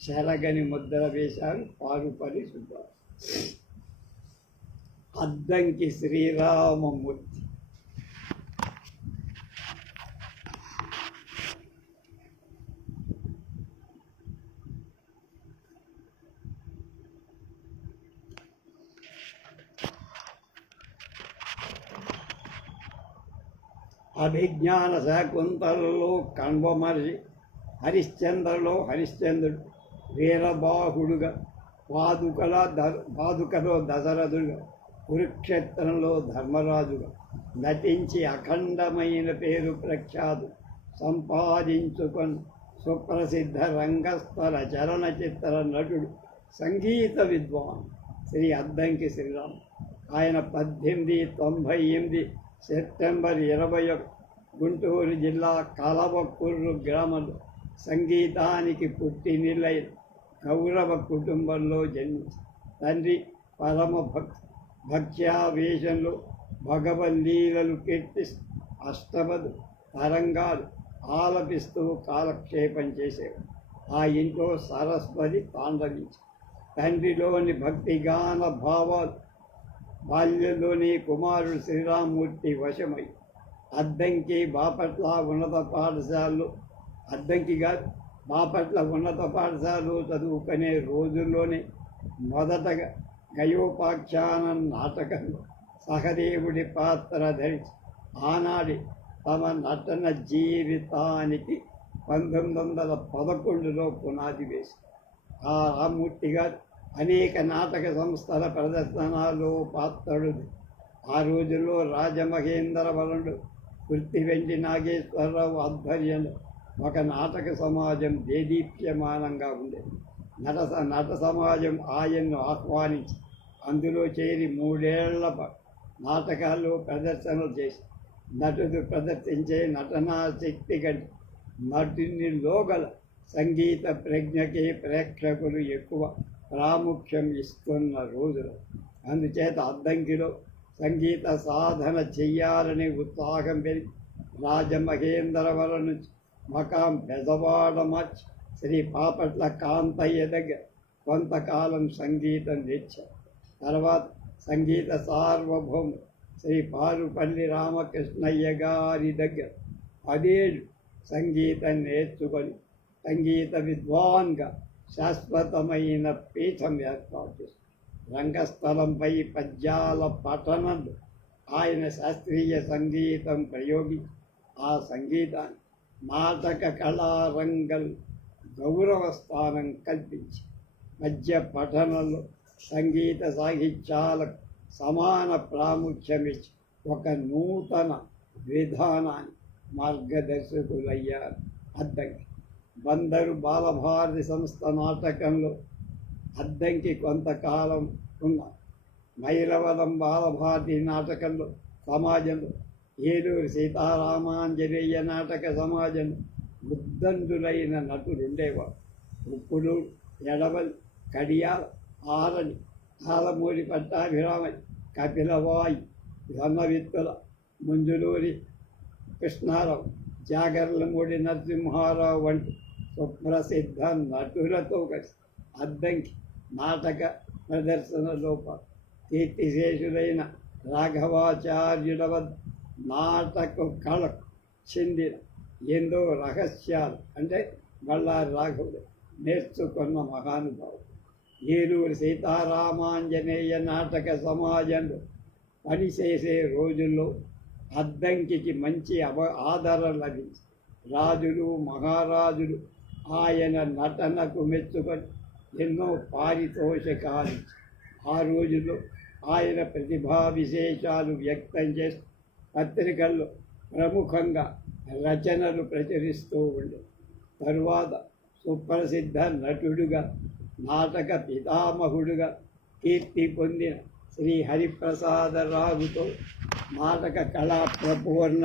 చెరగని ముద్ర వేశారు పారుపల్లి సుబ్బారావు. అద్దంకి శ్రీరామమూర్తి అభిజ్ఞాన శాకుంతలలో కణ్వమర్షి, హరిశ్చంద్రలో హరిశ్చంద్రుడు, వీరబాహుడుగా, పాదుకలో దశరథుడుగా, కురుక్షేత్రంలో ధర్మరాజుగా నటించి అఖండమైన పేరు ప్రఖ్యాతు సంపాదించుకొని సుప్రసిద్ధ రంగస్థల చలనచిత్ర నటుడు, సంగీత విద్వాన్ శ్రీ అద్దంకి శ్రీరామ్. ఆయన 1898 సెప్టెంబర్ 21 గుంటూరు జిల్లా కలవకుర్రు గ్రామంలో సంగీతానికి పుట్టినిల్లైన గౌరవ కుటుంబంలో జన్మించి తండ్రి పరమ భక్త్యావేశంలో భగవల్లీలలు కీర్తిస్తూ అష్టపదు తరంగాలు ఆలపిస్తూ కాలక్షేపం చేసేవాడు. ఆ ఇంట్లో సరస్వతి తాండవించి తండ్రిలోని భక్తిగాన భావాలు బాల్యంలోని కుమారుడు శ్రీరామూర్తి వశమై అద్దంకి బాపట్ల ఉన్నత పాఠశాలలో చదువుకునే రోజుల్లోనే మొదటగా గయోపాఖ్యానం నాటకంలో సహదేవుడి పాత్ర ధరించి ఆనాడి తమ నటన జీవితానికి 1911లో పునాది వేసి ఆ రామ్మూర్తి గారు అనేక నాటక సంస్థల ప్రదర్శనలో పాత్రుడు. ఆ రోజుల్లో రాజమహేంద్రవరంలో కృత్తివెంటి నాగేశ్వరరావు ఆధ్వర్యంలో ఒక నాటక సమాజం దేదీప్యమానంగా ఉండేది. నట సమాజం ఆయన్ను ఆహ్వానించి అందులో చేరి 3 ఏళ్ల నాటకాల్లో ప్రదర్శనలు చేసి నటుడు ప్రదర్శించే నటనా శక్తి కంటే నటునిలో గల సంగీత ప్రజ్ఞకే ప్రేక్షకులు ఎక్కువ ప్రాముఖ్యం ఇస్తున్న రోజులు. అందుచేత అద్దంకిలో సంగీత సాధన చెయ్యాలనే ఉత్సాహం పెరిగి రాజమహేంద్రవరం నుంచి మకాం పెదవాడ మార్చి శ్రీ పాపట్ల కాంతయ్య దగ్గర కొంతకాలం సంగీతం నేర్చారు. తర్వాత సంగీత సార్వభౌము శ్రీ పారుపల్లి రామకృష్ణయ్య గారి దగ్గర 10 ఏళ్ళు సంగీతం నేర్చుకొని సంగీత విద్వాన్గా శాశ్వతమైన పీఠం ఏర్పాటు చేశారు. రంగస్థలంపై పద్యాల పఠనంలో ఆయన శాస్త్రీయ సంగీతం ప్రయోగించి ఆ సంగీతాన్ని నాటక కళారంగం గౌరవ స్థానం కల్పించి పద్య పఠనంలో సంగీత సాహిత్యాలకు సమాన ప్రాముఖ్యమిచ్చి ఒక నూతన విధానాన్ని మార్గదర్శకులయ్యారు అద్దంకి. బందరు బాలభారతి సంస్థ నాటకంలో అద్దంకి కొంతకాలం ఉన్నారు. మైలవరం బాలభారతి నాటకంలో సమాజంలో ఏలూరు సీతారామాంజనేయ నాటక సమాజంలో ముద్దందులైన నటులు ఉండేవారు. ఉప్పులు, ఎడవల్, కడియాల, ఆరణి, ఆలమూరి పట్టాభిరామయ్య, కపిలవాయి, ఘనవిత్తుల, ముంజులూరి కృష్ణారావు, జాగర్లమూడి నరసింహారావు వంటి సుప్రసిద్ధ నటులతో కలిసి అద్దంకి నాటక ప్రదర్శనలో కీర్తిశేషులైన రాఘవాచార్యుల వద్ద నాటక కళకు చెందిన ఎందో రహస్యాలు అంటే బళ్ళారి రాఘవుడు నేర్చుకున్న మహానుభావుడు. ఏలూరు సీతారామాంజనేయ నాటక సమాజంలో పనిచేసే రోజుల్లో అద్దంకి మంచి ఆదరణ లభించి రాజులు, మహారాజులు ఆయన నటనకు మెచ్చుకొని ఎన్నో పారితోషికాలు ఆ రోజుల్లో ఆయన ప్రతిభా విశేషాలు వ్యక్తం చేస్తూ పత్రికల్లో ప్రముఖంగా రచనలు ప్రచురిస్తూ ఉండే. తరువాత సుప్రసిద్ధ నటుడుగా, నాటక పితామహుడుగా కీర్తి పొందిన శ్రీ హరిప్రసాదరావుతో నాటక కళా ప్రపూర్ణ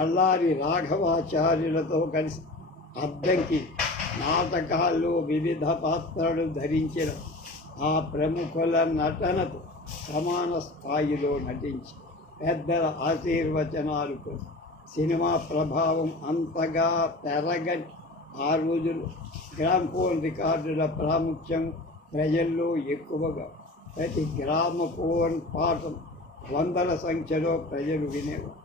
బళ్ళారి రాఘవాచార్యులతో కలిసి అద్దంకి నాటకాల్లో వివిధ పాత్రలు ధరించిన ఆ ప్రముఖుల నటనకు సమాన స్థాయిలో నటించి పెద్దల ఆశీర్వచనాలు పొంది సినిమా ప్రభావం అంతగా పెరగని ఆ రోజులు గ్రామ్ఫోన్ రికార్డుల ప్రాముఖ్యం ప్రజల్లో ఎక్కువగా ప్రతి గ్రామఫోన్ పాటం వందల సంఖ్యలో ప్రజలు వినేవారు.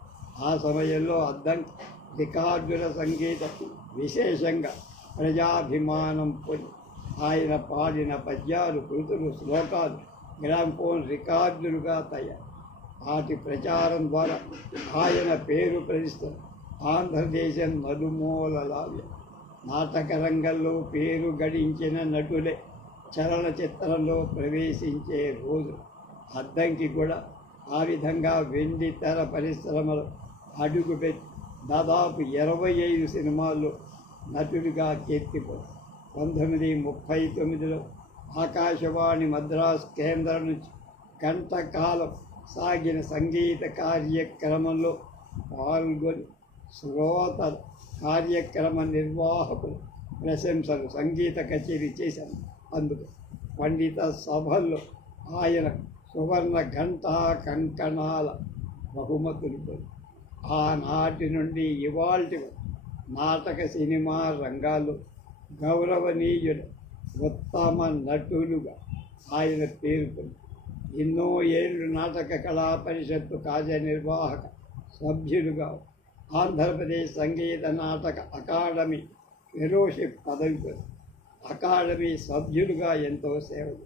ఆ సమయంలో అద్దంకి రికార్డుల సంగీతం విశేషంగా ప్రజాభిమానం పొంది ఆయన పాడిన పద్యాలు, కృతులు, శ్లోకాలు గ్రామ్ఫోన్ రికార్డులుగా తయారు. వాటి ప్రచారం ద్వారా ఆయన పేరు ప్రతిష్టం ఆంధ్రదేశం నలుమూలలావ్య. నాటక రంగంలో పేరు గడించిన నటులే చలనచిత్రంలో ప్రవేశించే రోజు అద్దంకి కూడా ఆ విధంగా వెండి తెర పరిశ్రమలో అడుగుపెట్టి దాదాపు 25 సినిమాల్లో నటుడిగా కీర్తిపోయారు. 1939లో ఆకాశవాణి మద్రాసు కేంద్రం నుంచి గంట కాలం సాగిన సంగీత కార్యక్రమంలో పాల్గొని శ్రోతలు, కార్యక్రమ నిర్వాహకులు ప్రశంసలు, సంగీత కచేరీ చేశారు. అందుకు పండిత సభల్లో ఆయన సువర్ణ ఘంటా కంకణాల బహుమతులు పొంది ఆనాటి నుండి ఇవాల్టి నాటక సినిమా రంగాల్లో గౌరవనీయుడు, ఉత్తమ నటులుగా ఆయన పేరు పొంది ఎన్నో ఏళ్ళు నాటక కళా పరిషత్తు కార్యనిర్వాహక సభ్యులుగా, ఆంధ్రప్రదేశ్ సంగీత నాటక అకాడమీ ఫెలోషిప్ పదవి పొంది అకాడమీ సభ్యులుగా ఎంతో సేవలు.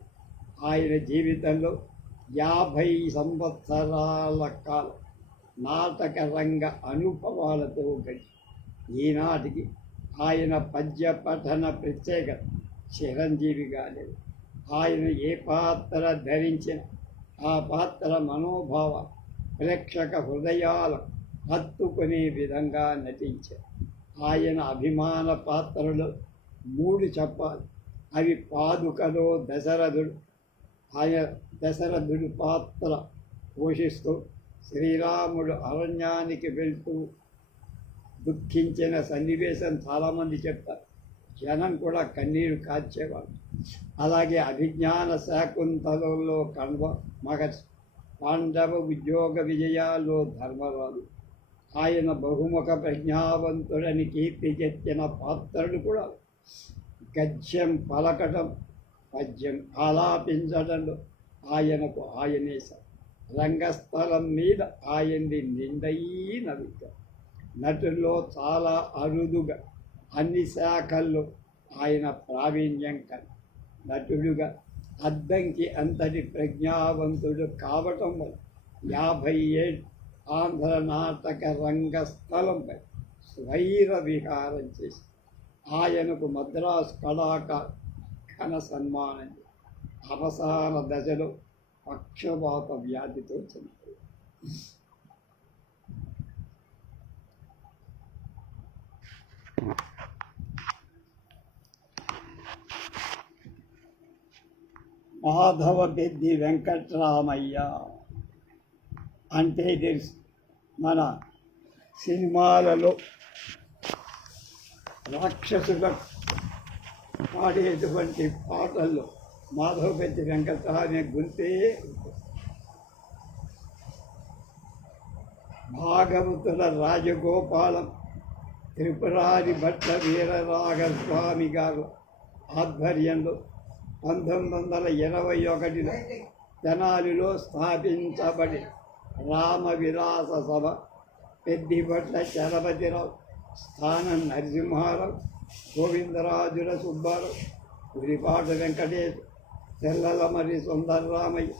ఆయన జీవితంలో 50 సంవత్సరాల కాలం నాటక రంగ అనుభవాలతో గడిచి ఈనాటికి ఆయన పద్య పఠన ప్రత్యేకత చిరంజీవిగా లేదు. ఆయన ఏ పాత్ర ధరించిన ఆ పాత్ర మనోభావ ప్రేక్షక హృదయాల హత్తుకునే విధంగా నటించారు. ఆయన అభిమాన పాత్రలు 3 చెప్పాలి. అవి పాదుకలో దశరథుడు. ఆయన దశరథుడు పాత్ర పోషిస్తూ శ్రీరాముడు అరణ్యానికి వెళ్తూ దుఃఖించిన సన్నివేశం చాలామంది చెప్తారు. జనం కూడా కన్నీరు కార్చేవాళ్ళు. అలాగే అభిజ్ఞాన శాకుంతలంలో కణ్వ మహర్షి, పాండవ ఉద్యోగ విజయాల్లో ధర్మరాజు, ఆయన బహుముఖ ప్రజ్ఞావంతుడని కీర్తికెత్తిన పాత్రలు కూడా గద్యం పలకటం, పద్యం ఆలాపించడంలో ఆయనకు ఆయనేస. రంగస్థలం మీద ఆయన్ని నిండైన విద్య. నటుల్లో చాలా అరుదుగా అన్ని శాఖల్లో ఆయన ప్రావీణ్యం కలిగి నటుడుగా అద్దంకి అంతటి ప్రజ్ఞావంతుడు కావటం వల్ల 50 ఏళ్ళు ఆంధ్ర నాటక రంగస్థలంపై స్వైర విహారం చేసి ఆయనకు మద్రాసు కళాకారు ఘన సన్మానం అవసాన దశలో పక్షవాత వ్యాధితో చనిపోయాడు. మాధవ పెద్ది వెంకట్రామయ్య అంటే తెలుసు. మన సినిమాలలో రాక్షసులకు పాడేటువంటి పాటల్లో మాధవ పెద్ది వెంకట్రామయ్య గుంతే. భాగవతుల రాజగోపాలం త్రిపురారి భట్ల వీరరాఘస్వామి గారు ఆధ్వర్యంలో 1921లో తెనాలిలో స్థాపించబడి రామ విలాస సభ, పెద్దిభట్ల చలపతిరావు, స్థానం నరసింహారావు, గోవిందరాజుల సుబ్బారావు, పులిపాట వెంకటేశ్, తెల్లలమరి సుందరరామయ్య,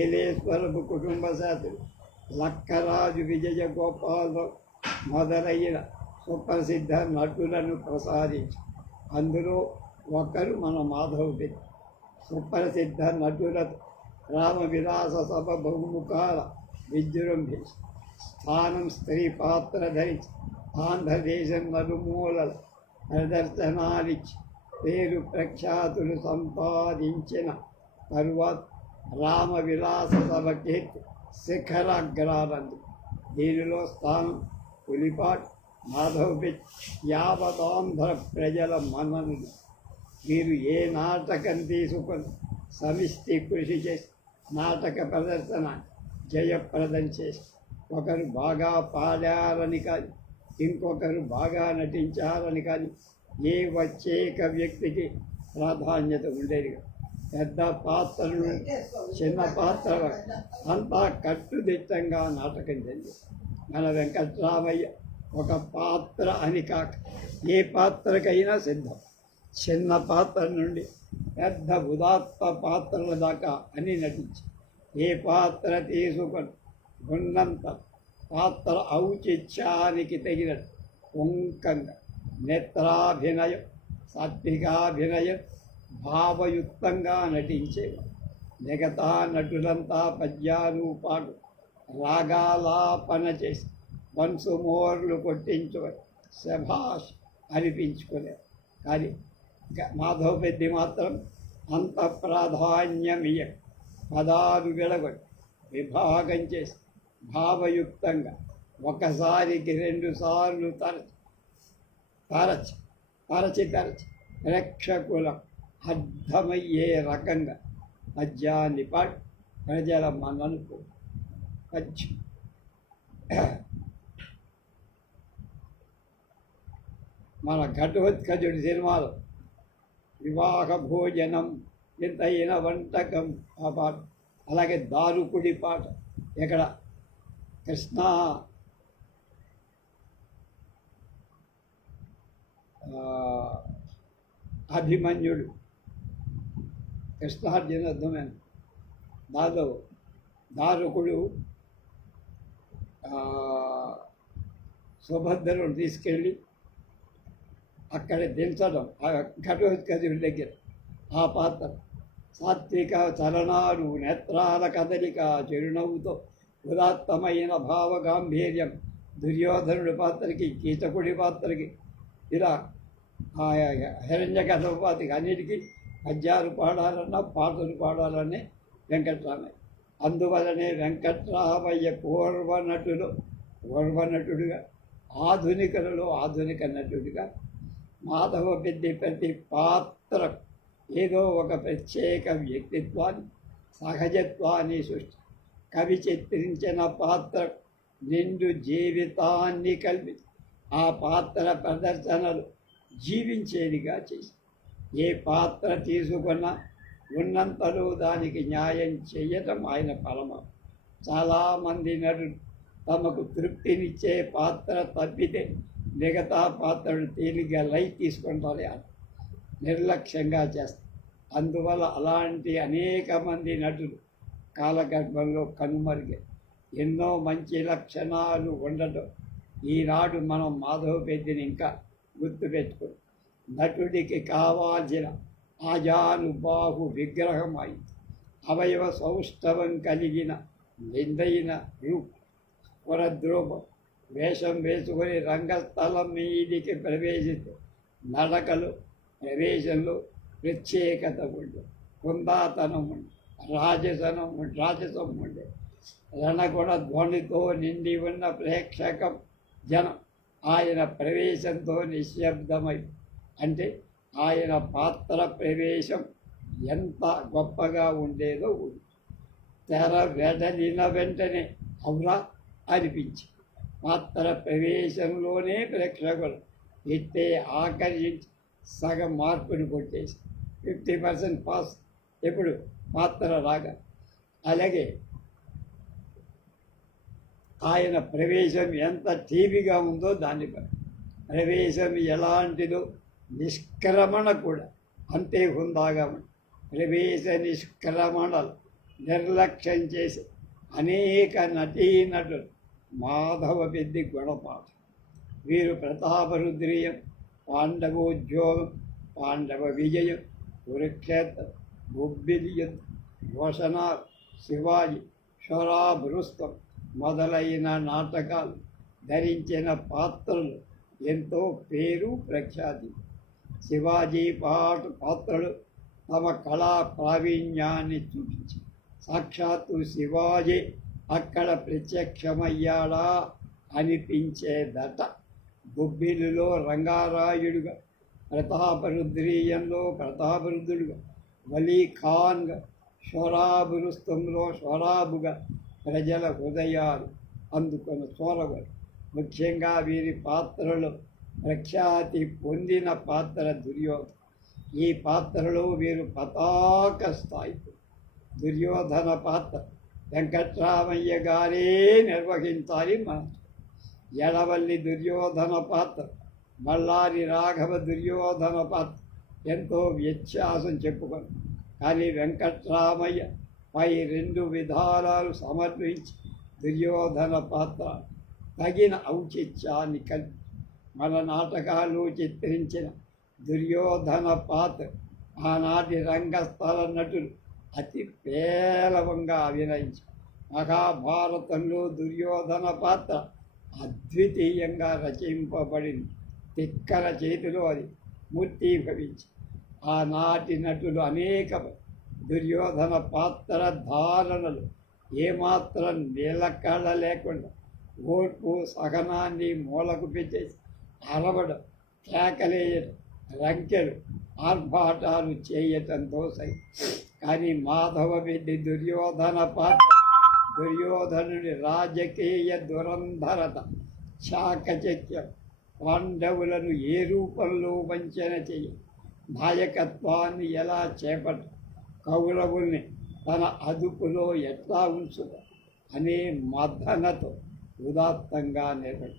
ఏలేశ్వరపు కుటుంబ శాస్త్రి, లక్కరాజు విజయ గోపాలరావు మొదలైన సుప్రసిద్ధ నటులను ప్రసాదించి అందులో ఒకరు మన మాధవ పెద్ది. సుప్రసిద్ధ నటులతో రామ విలాస సభ బహుముఖాల విజృంభించి స్థానం స్త్రీ పాత్ర ధరించి ఆంధ్రదేశం నలుమూలల ప్రదర్శనాలిచ్చి పేరు ప్రఖ్యాతులు సంపాదించిన తరువాత రామ విలాస సభ కీర్తి శిఖరాగ్రాలంది. దీనిలో స్థానం పులిపాట్ మాధవపేట్ యావతాంధ్ర ప్రజల మన్ననలు. మీరు ఏ నాటకం తీసుకొని సమిష్టి కృషి చేసి నాటక ప్రదర్శన జయప్రదం చేసి ఒకరు బాగా పాడారని కానీ ఇంకొకరు బాగా నటించారని కానీ ఏ ప్రత్యేక వ్యక్తికి ప్రాధాన్యత ఉండేది కాదు. పెద్ద పాత్రలు చిన్న పాత్ర అంతా కట్టుదిట్టంగా నాటకం జరిగింది. మన వెంకట్రామయ్య ఒక పాత్ర అని కాక ఏ పాత్రకైనా సిద్ధం. చిన్న పాత్ర నుండి పెద్ద ఉదాత్త పాత్రల దాకా అని నటించి ఏ పాత్ర తీసుకొని ఉన్నంత పాత్ర ఔచిత్యానికి తగినట్టు పొంకంగా నేత్రాభినయం సాత్వికాభినయం భావయుక్తంగా నటించేవారు. మిగతా నటులంతా పద్యాలు పాడు రాగాలాపన చేసి వన్సుమోర్లు కొట్టించుకొని శభాష్ అనిపించుకునేవారు. కానీ మాధవపెద్ది మాత్రం అంత ప్రాధాన్యమియ పదాలు విడగొట్టి విభాగం చేసి భావయుక్తంగా ఒకసారికి 2 సార్లు తరచి ప్రేక్షకులకు అర్థమయ్యే రకంగా పద్యాన్ని పాడి ప్రజల మన్ననకు పద్యం. మన ఘటోత్కచుడి సినిమాలో వివాహ భోజనం వింతైన వంటకం ఆ పాట, అలాగే దారుకుడి పాట ఇక్కడ కృష్ణ అభిమన్యుడు కృష్ణార్జున యుద్ధమైన దానిలో దారుకుడు సుభద్రను తీసుకెళ్ళి అక్కడ దించడం ఆ ఘటోత్కచుడి దగ్గర ఆ పాత్ర సాత్విక చలనాలు నేత్రాల కదలిక చిరునవ్వుతో ఉదాత్తమైన భావగాంభీర్యం దుర్యోధనుడి పాత్రకి కీచకుడి పాత్రకి ఇలా హిరణ్య పాత్రకి అన్నిటికీ పద్యాలు పాడాలన్నా పాటలు పాడాలనే వెంకట్రామయ్య. అందువలనే వెంకట్రామయ్య పూర్వనటుడుగా ఆధునికులలో ఆధునిక నటుడిగా మాధవ పెద్ది ప్రతి పాత్ర ఏదో ఒక ప్రత్యేక వ్యక్తిత్వాన్ని సహజత్వాన్ని సృష్టి కవి చిత్రించిన పాత్ర నిండు జీవితాన్ని కల్పించి ఆ పాత్ర ప్రదర్శనలు జీవించేదిగా చేసి ఏ పాత్ర తీసుకున్నా ఉన్నంతలో దానికి న్యాయం చేయటం ఆయన పరమ. చాలామంది నటులు తమకు తృప్తినిచ్చే పాత్ర తప్పితే మిగతా పాత్రలు తేలిగ్గా లైట్ తీసుకుంటారే నిర్లక్ష్యంగా చేస్తారు. అందువల్ల అలాంటి అనేక మంది నటులు కాలగర్భంలో కనుమరుగే. ఎన్నో మంచి లక్షణాలు ఉండటం ఈనాడు మనం మాధవపెద్దిని ఇంకా గుర్తుపెట్టుకుని నటుడికి కావాల్సిన ఆజానుబాహు విగ్రహం అయి అవయవ సౌష్ఠవం కలిగిన నిందైన రూప్ స్వరద్రూపం వేషం వేసుకొని రంగస్థలం మీదికి ప్రవేశిస్తే నడకలు ప్రవేశంలో ప్రత్యేకత ఉండే కుందాతనం ఉండే రాజసం ఉండే రణగుణ ధ్వనితో నిండి ఉన్న ప్రేక్షకం జనం ఆయన ప్రవేశంతో నిశ్శబ్దమై అంటే ఆయన పాత్ర ప్రవేశం ఎంత గొప్పగా ఉండేదో ఉంది. తెర వెడలిన వెంటనే అవురా అనిపించి పాత్ర ప్రవేశంలోనే ప్రేక్షకులు ఎత్తే ఆకర్షించి సగం మార్కుని కొట్టేసి 50% పాస్ ఎప్పుడు పాత్ర రాగా. అలాగే ఆయన ప్రవేశం ఎంత టీవీగా ఉందో దాన్ని ప్రవేశం ఎలాంటిదో నిష్క్రమణ కూడా అంతే హుందాగా ఉంది. ప్రవేశ నిష్క్రమణలు నిర్లక్ష్యం చేసి అనేక నటీనటులు మాధవపెద్ది గుణపాఠం. వీరు ప్రతాపరుద్రీయం, పాండవోద్యోగం, పాండవ విజయం, కురుక్షేత్రం, బొబ్బిలి యుద్ధం, రోషనార్, శివాజీ, శరాభృస్తం మొదలైన నాటకాలు ధరించిన పాత్రలు ఎంతో పేరు ప్రఖ్యాతి. శివాజీ పాత్రలు తమ కళా ప్రావీణ్యాన్ని చూపించి సాక్షాత్తు శివాజీ అక్కడ ప్రత్యక్షమయ్యాడా అనిపించేదట. బొబ్బిలిలో రంగారాయుడుగా, ప్రతాపరుద్రీయంలో ప్రతాపరుద్రుడుగా, వలీ ఖాన్గా, షోరాబురుస్తంలో షోరాబుగా ప్రజల హృదయాలు అందుకున్న చోరవరు. ముఖ్యంగా వీరి పాత్రలో ప్రఖ్యాతి పొందిన పాత్ర దుర్యోధన. ఈ పాత్రలో వీరు పతాక స్థాయికి. దుర్యోధన పాత్ర వెంకట్రామయ్య గారే నిర్వహించాలి. మన ఎడవల్లి దుర్యోధన పాత్ర, మల్లారి రాఘవ దుర్యోధన పాత్ర ఎంతో వ్యత్యాసం చెప్పుకొని, కానీ వెంకట్రామయ్య పై రెండు విధానాలు సమర్పించి దుర్యోధన పాత్ర తగిన ఔచిత్యాన్ని కలిపి మన నాటకాలు చిత్రించిన దుర్యోధన పాత్ర ఆనాటి రంగస్థల నటులు అతి పేలవంగా అభినయించారు. మహాభారతంలో దుర్యోధన పాత్ర అద్వితీయంగా రచింపబడింది. తిక్కర చేతిలో అది మూర్తీభవించి ఆనాటి నటులు అనేక దుర్యోధన పాత్ర ధారణలు ఏమాత్రం నిలకడ లేకుండా ఓర్పు సహనాన్ని మూలకు పెట్టేసి అరవడం, కేకలేయడం, రంకెలు, ఆర్భాటాలు చేయటంతో సరి. కానీ మాధవ రెడ్డి దుర్యోధన పాత్ర దుర్యోధనుడి రాజకీయ దురంధరత, చాకచక్యం, పాండవులను ఏ రూపంలో వంచన చేయ, నాయకత్వాన్ని ఎలా చేపట్ట, కౌరవుల్ని తన అదుపులో ఎట్లా ఉంచుట అనే మద్దనతో ఉదాత్తంగా నిర్వహి.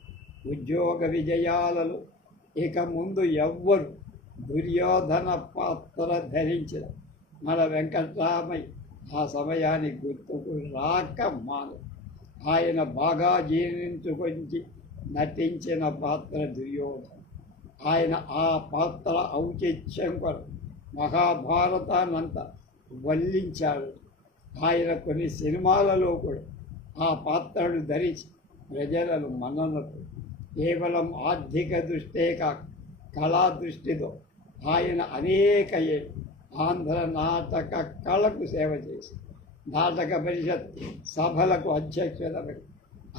ఉద్యోగ విజయాలలో ఇక ముందు ఎవ్వరు దుర్యోధన పాత్ర ధరించిన మన వెంకట్రామయ్య ఆ సమయానికి గుర్తుకు రాక మాను. ఆయన బాగా జీర్ణించుకొంచి నటించిన పాత్ర దుర్యోధన. ఆయన ఆ పాత్ర ఔచిత్యం కొరకు మహాభారతాన్నంతా వల్లించాడు. ఆయన కొన్ని సినిమాలలో కూడా ఆ పాత్రను ధరించి ప్రజలను మన్ననకు కేవలం ఆర్థిక దృష్టే కాక కళా దృష్టితో ఆయన అనేక ఏళ్ళు ఆంధ్ర నాటక కళకు సేవ చేసి నాటక పరిషత్ సభలకు అధ్యక్షత పెట్టి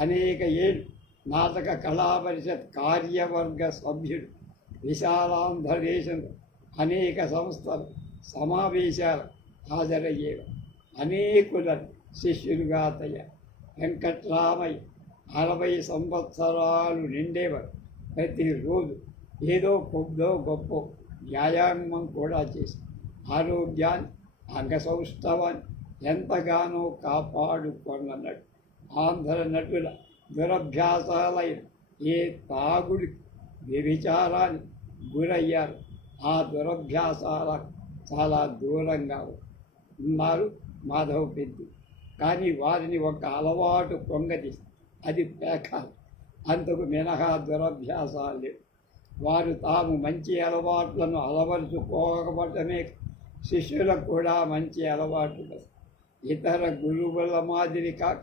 అనేక ఏళ్ళు నాటక కళా పరిషత్ కార్యవర్గ సభ్యుడు, విశాలాంధ్రదేశంలో అనేక సంస్థలు సమావేశాలు హాజరయ్యేవారు. అనేకులను శిష్యులుగా తయారు. వెంకట్రామయ్య 60 సంవత్సరాలు నిండేవారు. ప్రతిరోజు ఏదో కొద్దో గొప్ప వ్యాయామం కూడా చేసి ఆరోగ్యాన్ని, అంగసౌష్ఠవాన్ని ఎంతగానో కాపాడుకొన్నట్టు. ఆంధ్ర నటుల దురభ్యాసాలైన ఏ తాగుడి, వ్యభిచారాన్ని గురయ్యారు. ఆ దురభ్యాసాల చాలా దూరంగా ఉన్నారు మాధవ పెద్ది. కానీ వారిని ఒక అలవాటు పొంగదీసి అది పేకాలు, అంతకు మినహా దురభ్యాసాలు లేవు. వారు తాము మంచి అలవాట్లను అలవరుచుకోకపోవటమే శిష్యులకు కూడా మంచి అలవాట్లు. ఇతర గురువుల మాదిరి కాక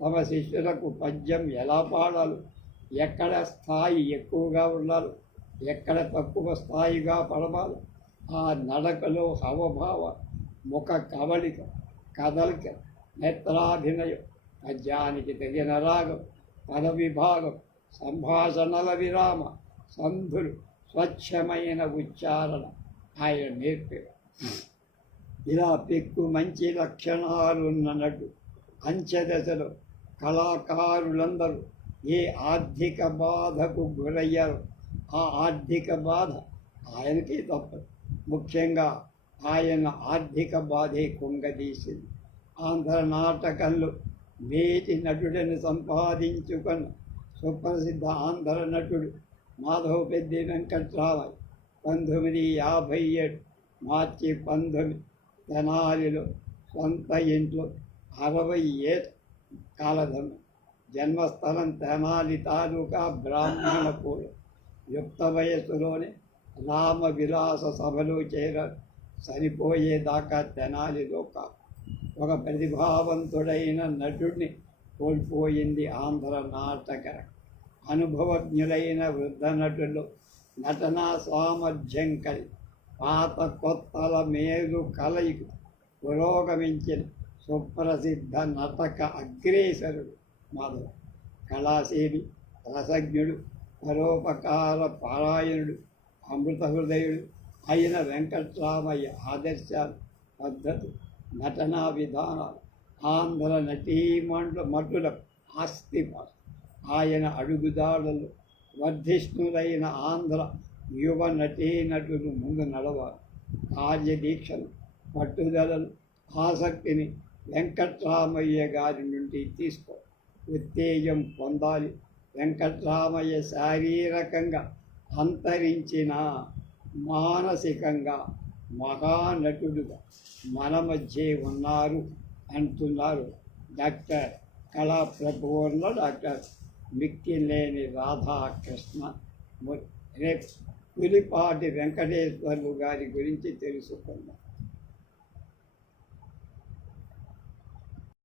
తమ శిష్యులకు పద్యం ఎలా పాడాలో, ఎక్కడ స్థాయి ఎక్కువగా ఉండాలో, ఎక్కడ తక్కువ స్థాయిగా పడబాలో ఆ నడకలో హవభావ, ముఖ కవళిక, కదలిక, నేత్రాభినయం, పద్యానికి తగిన రాగం, పద విభాగం, సంభాషణల విరామ సంధులు, స్వచ్ఛమైన ఉచ్చారణ ఆయన నేర్పారు. ఇలా పెక్కు మంచి లక్షణాలున్న నటు అంచెదశలో కళాకారులందరూ ఏ ఆర్థిక బాధకు గురయ్యారో ఆ ఆర్థిక బాధ ఆయనకే తప్పదు. ముఖ్యంగా ఆయన ఆర్థిక బాధే కుంగదీసింది. ఆంధ్ర నాటకంలో మేటి నటుడిని సంపాదించుకున్న సుప్రసిద్ధ ఆంధ్ర నటుడు మాధవ పెద్ది వెంకట్రామయ్య 1957 మార్చి 19 తెనాలిలో సొంత ఇంట్లో 60 ఏళ్ళ కాలధర్మం. జన్మస్థలం తెనాలి తాలూకా బ్రాహ్మణపూర్. యుక్త వయస్సులోనే రామ విలాస సభలో చేరారు. సరిపోయేదాకా తెనాలిలో కాదు. ఒక ప్రతిభావంతుడైన నటుడిని కోల్పోయింది ఆంధ్ర నాటక. అనుభవజ్ఞులైన వృద్ధ నటులు నటనా సామర్థ్యం కలిగి పాత కొత్తల మేలు కలయిక పురోగమించిన సుప్రసిద్ధ నటక అగ్రేసరుడు మాధవ. కళాసేవి, రసజ్ఞుడు, పరోపకార పారాయణుడు, అమృత హృదయుడు అయిన వెంకట్రామయ్య ఆదర్శాలు, పద్ధతులు, నటనా విధానాలు ఆంధ్ర నటీమణుల ఆస్తిపాలు. ఆయన అడుగుదాడులు వర్ధిష్ణులైన ఆంధ్ర యువ నటీనటులు ముందు నడవాలి. కార్యదీక్షను, పట్టుదలను, ఆసక్తిని వెంకట్రామయ్య గారి నుండి తీసుకో. ఉత్తేజం పొందాలి. వెంకట్రామయ్య శారీరకంగా అంతరించిన మానసికంగా మహానటుడుగా మన మధ్య ఉన్నారు అంటున్నారు డాక్టర్ కళాప్రపూర్ణ డాక్టర్ మిక్కిలేని రాధాకృష్ణ. రేపు పులిపాటి వెంకటేశ్వర్లు గారి గురించి తెలుసుకుందాం.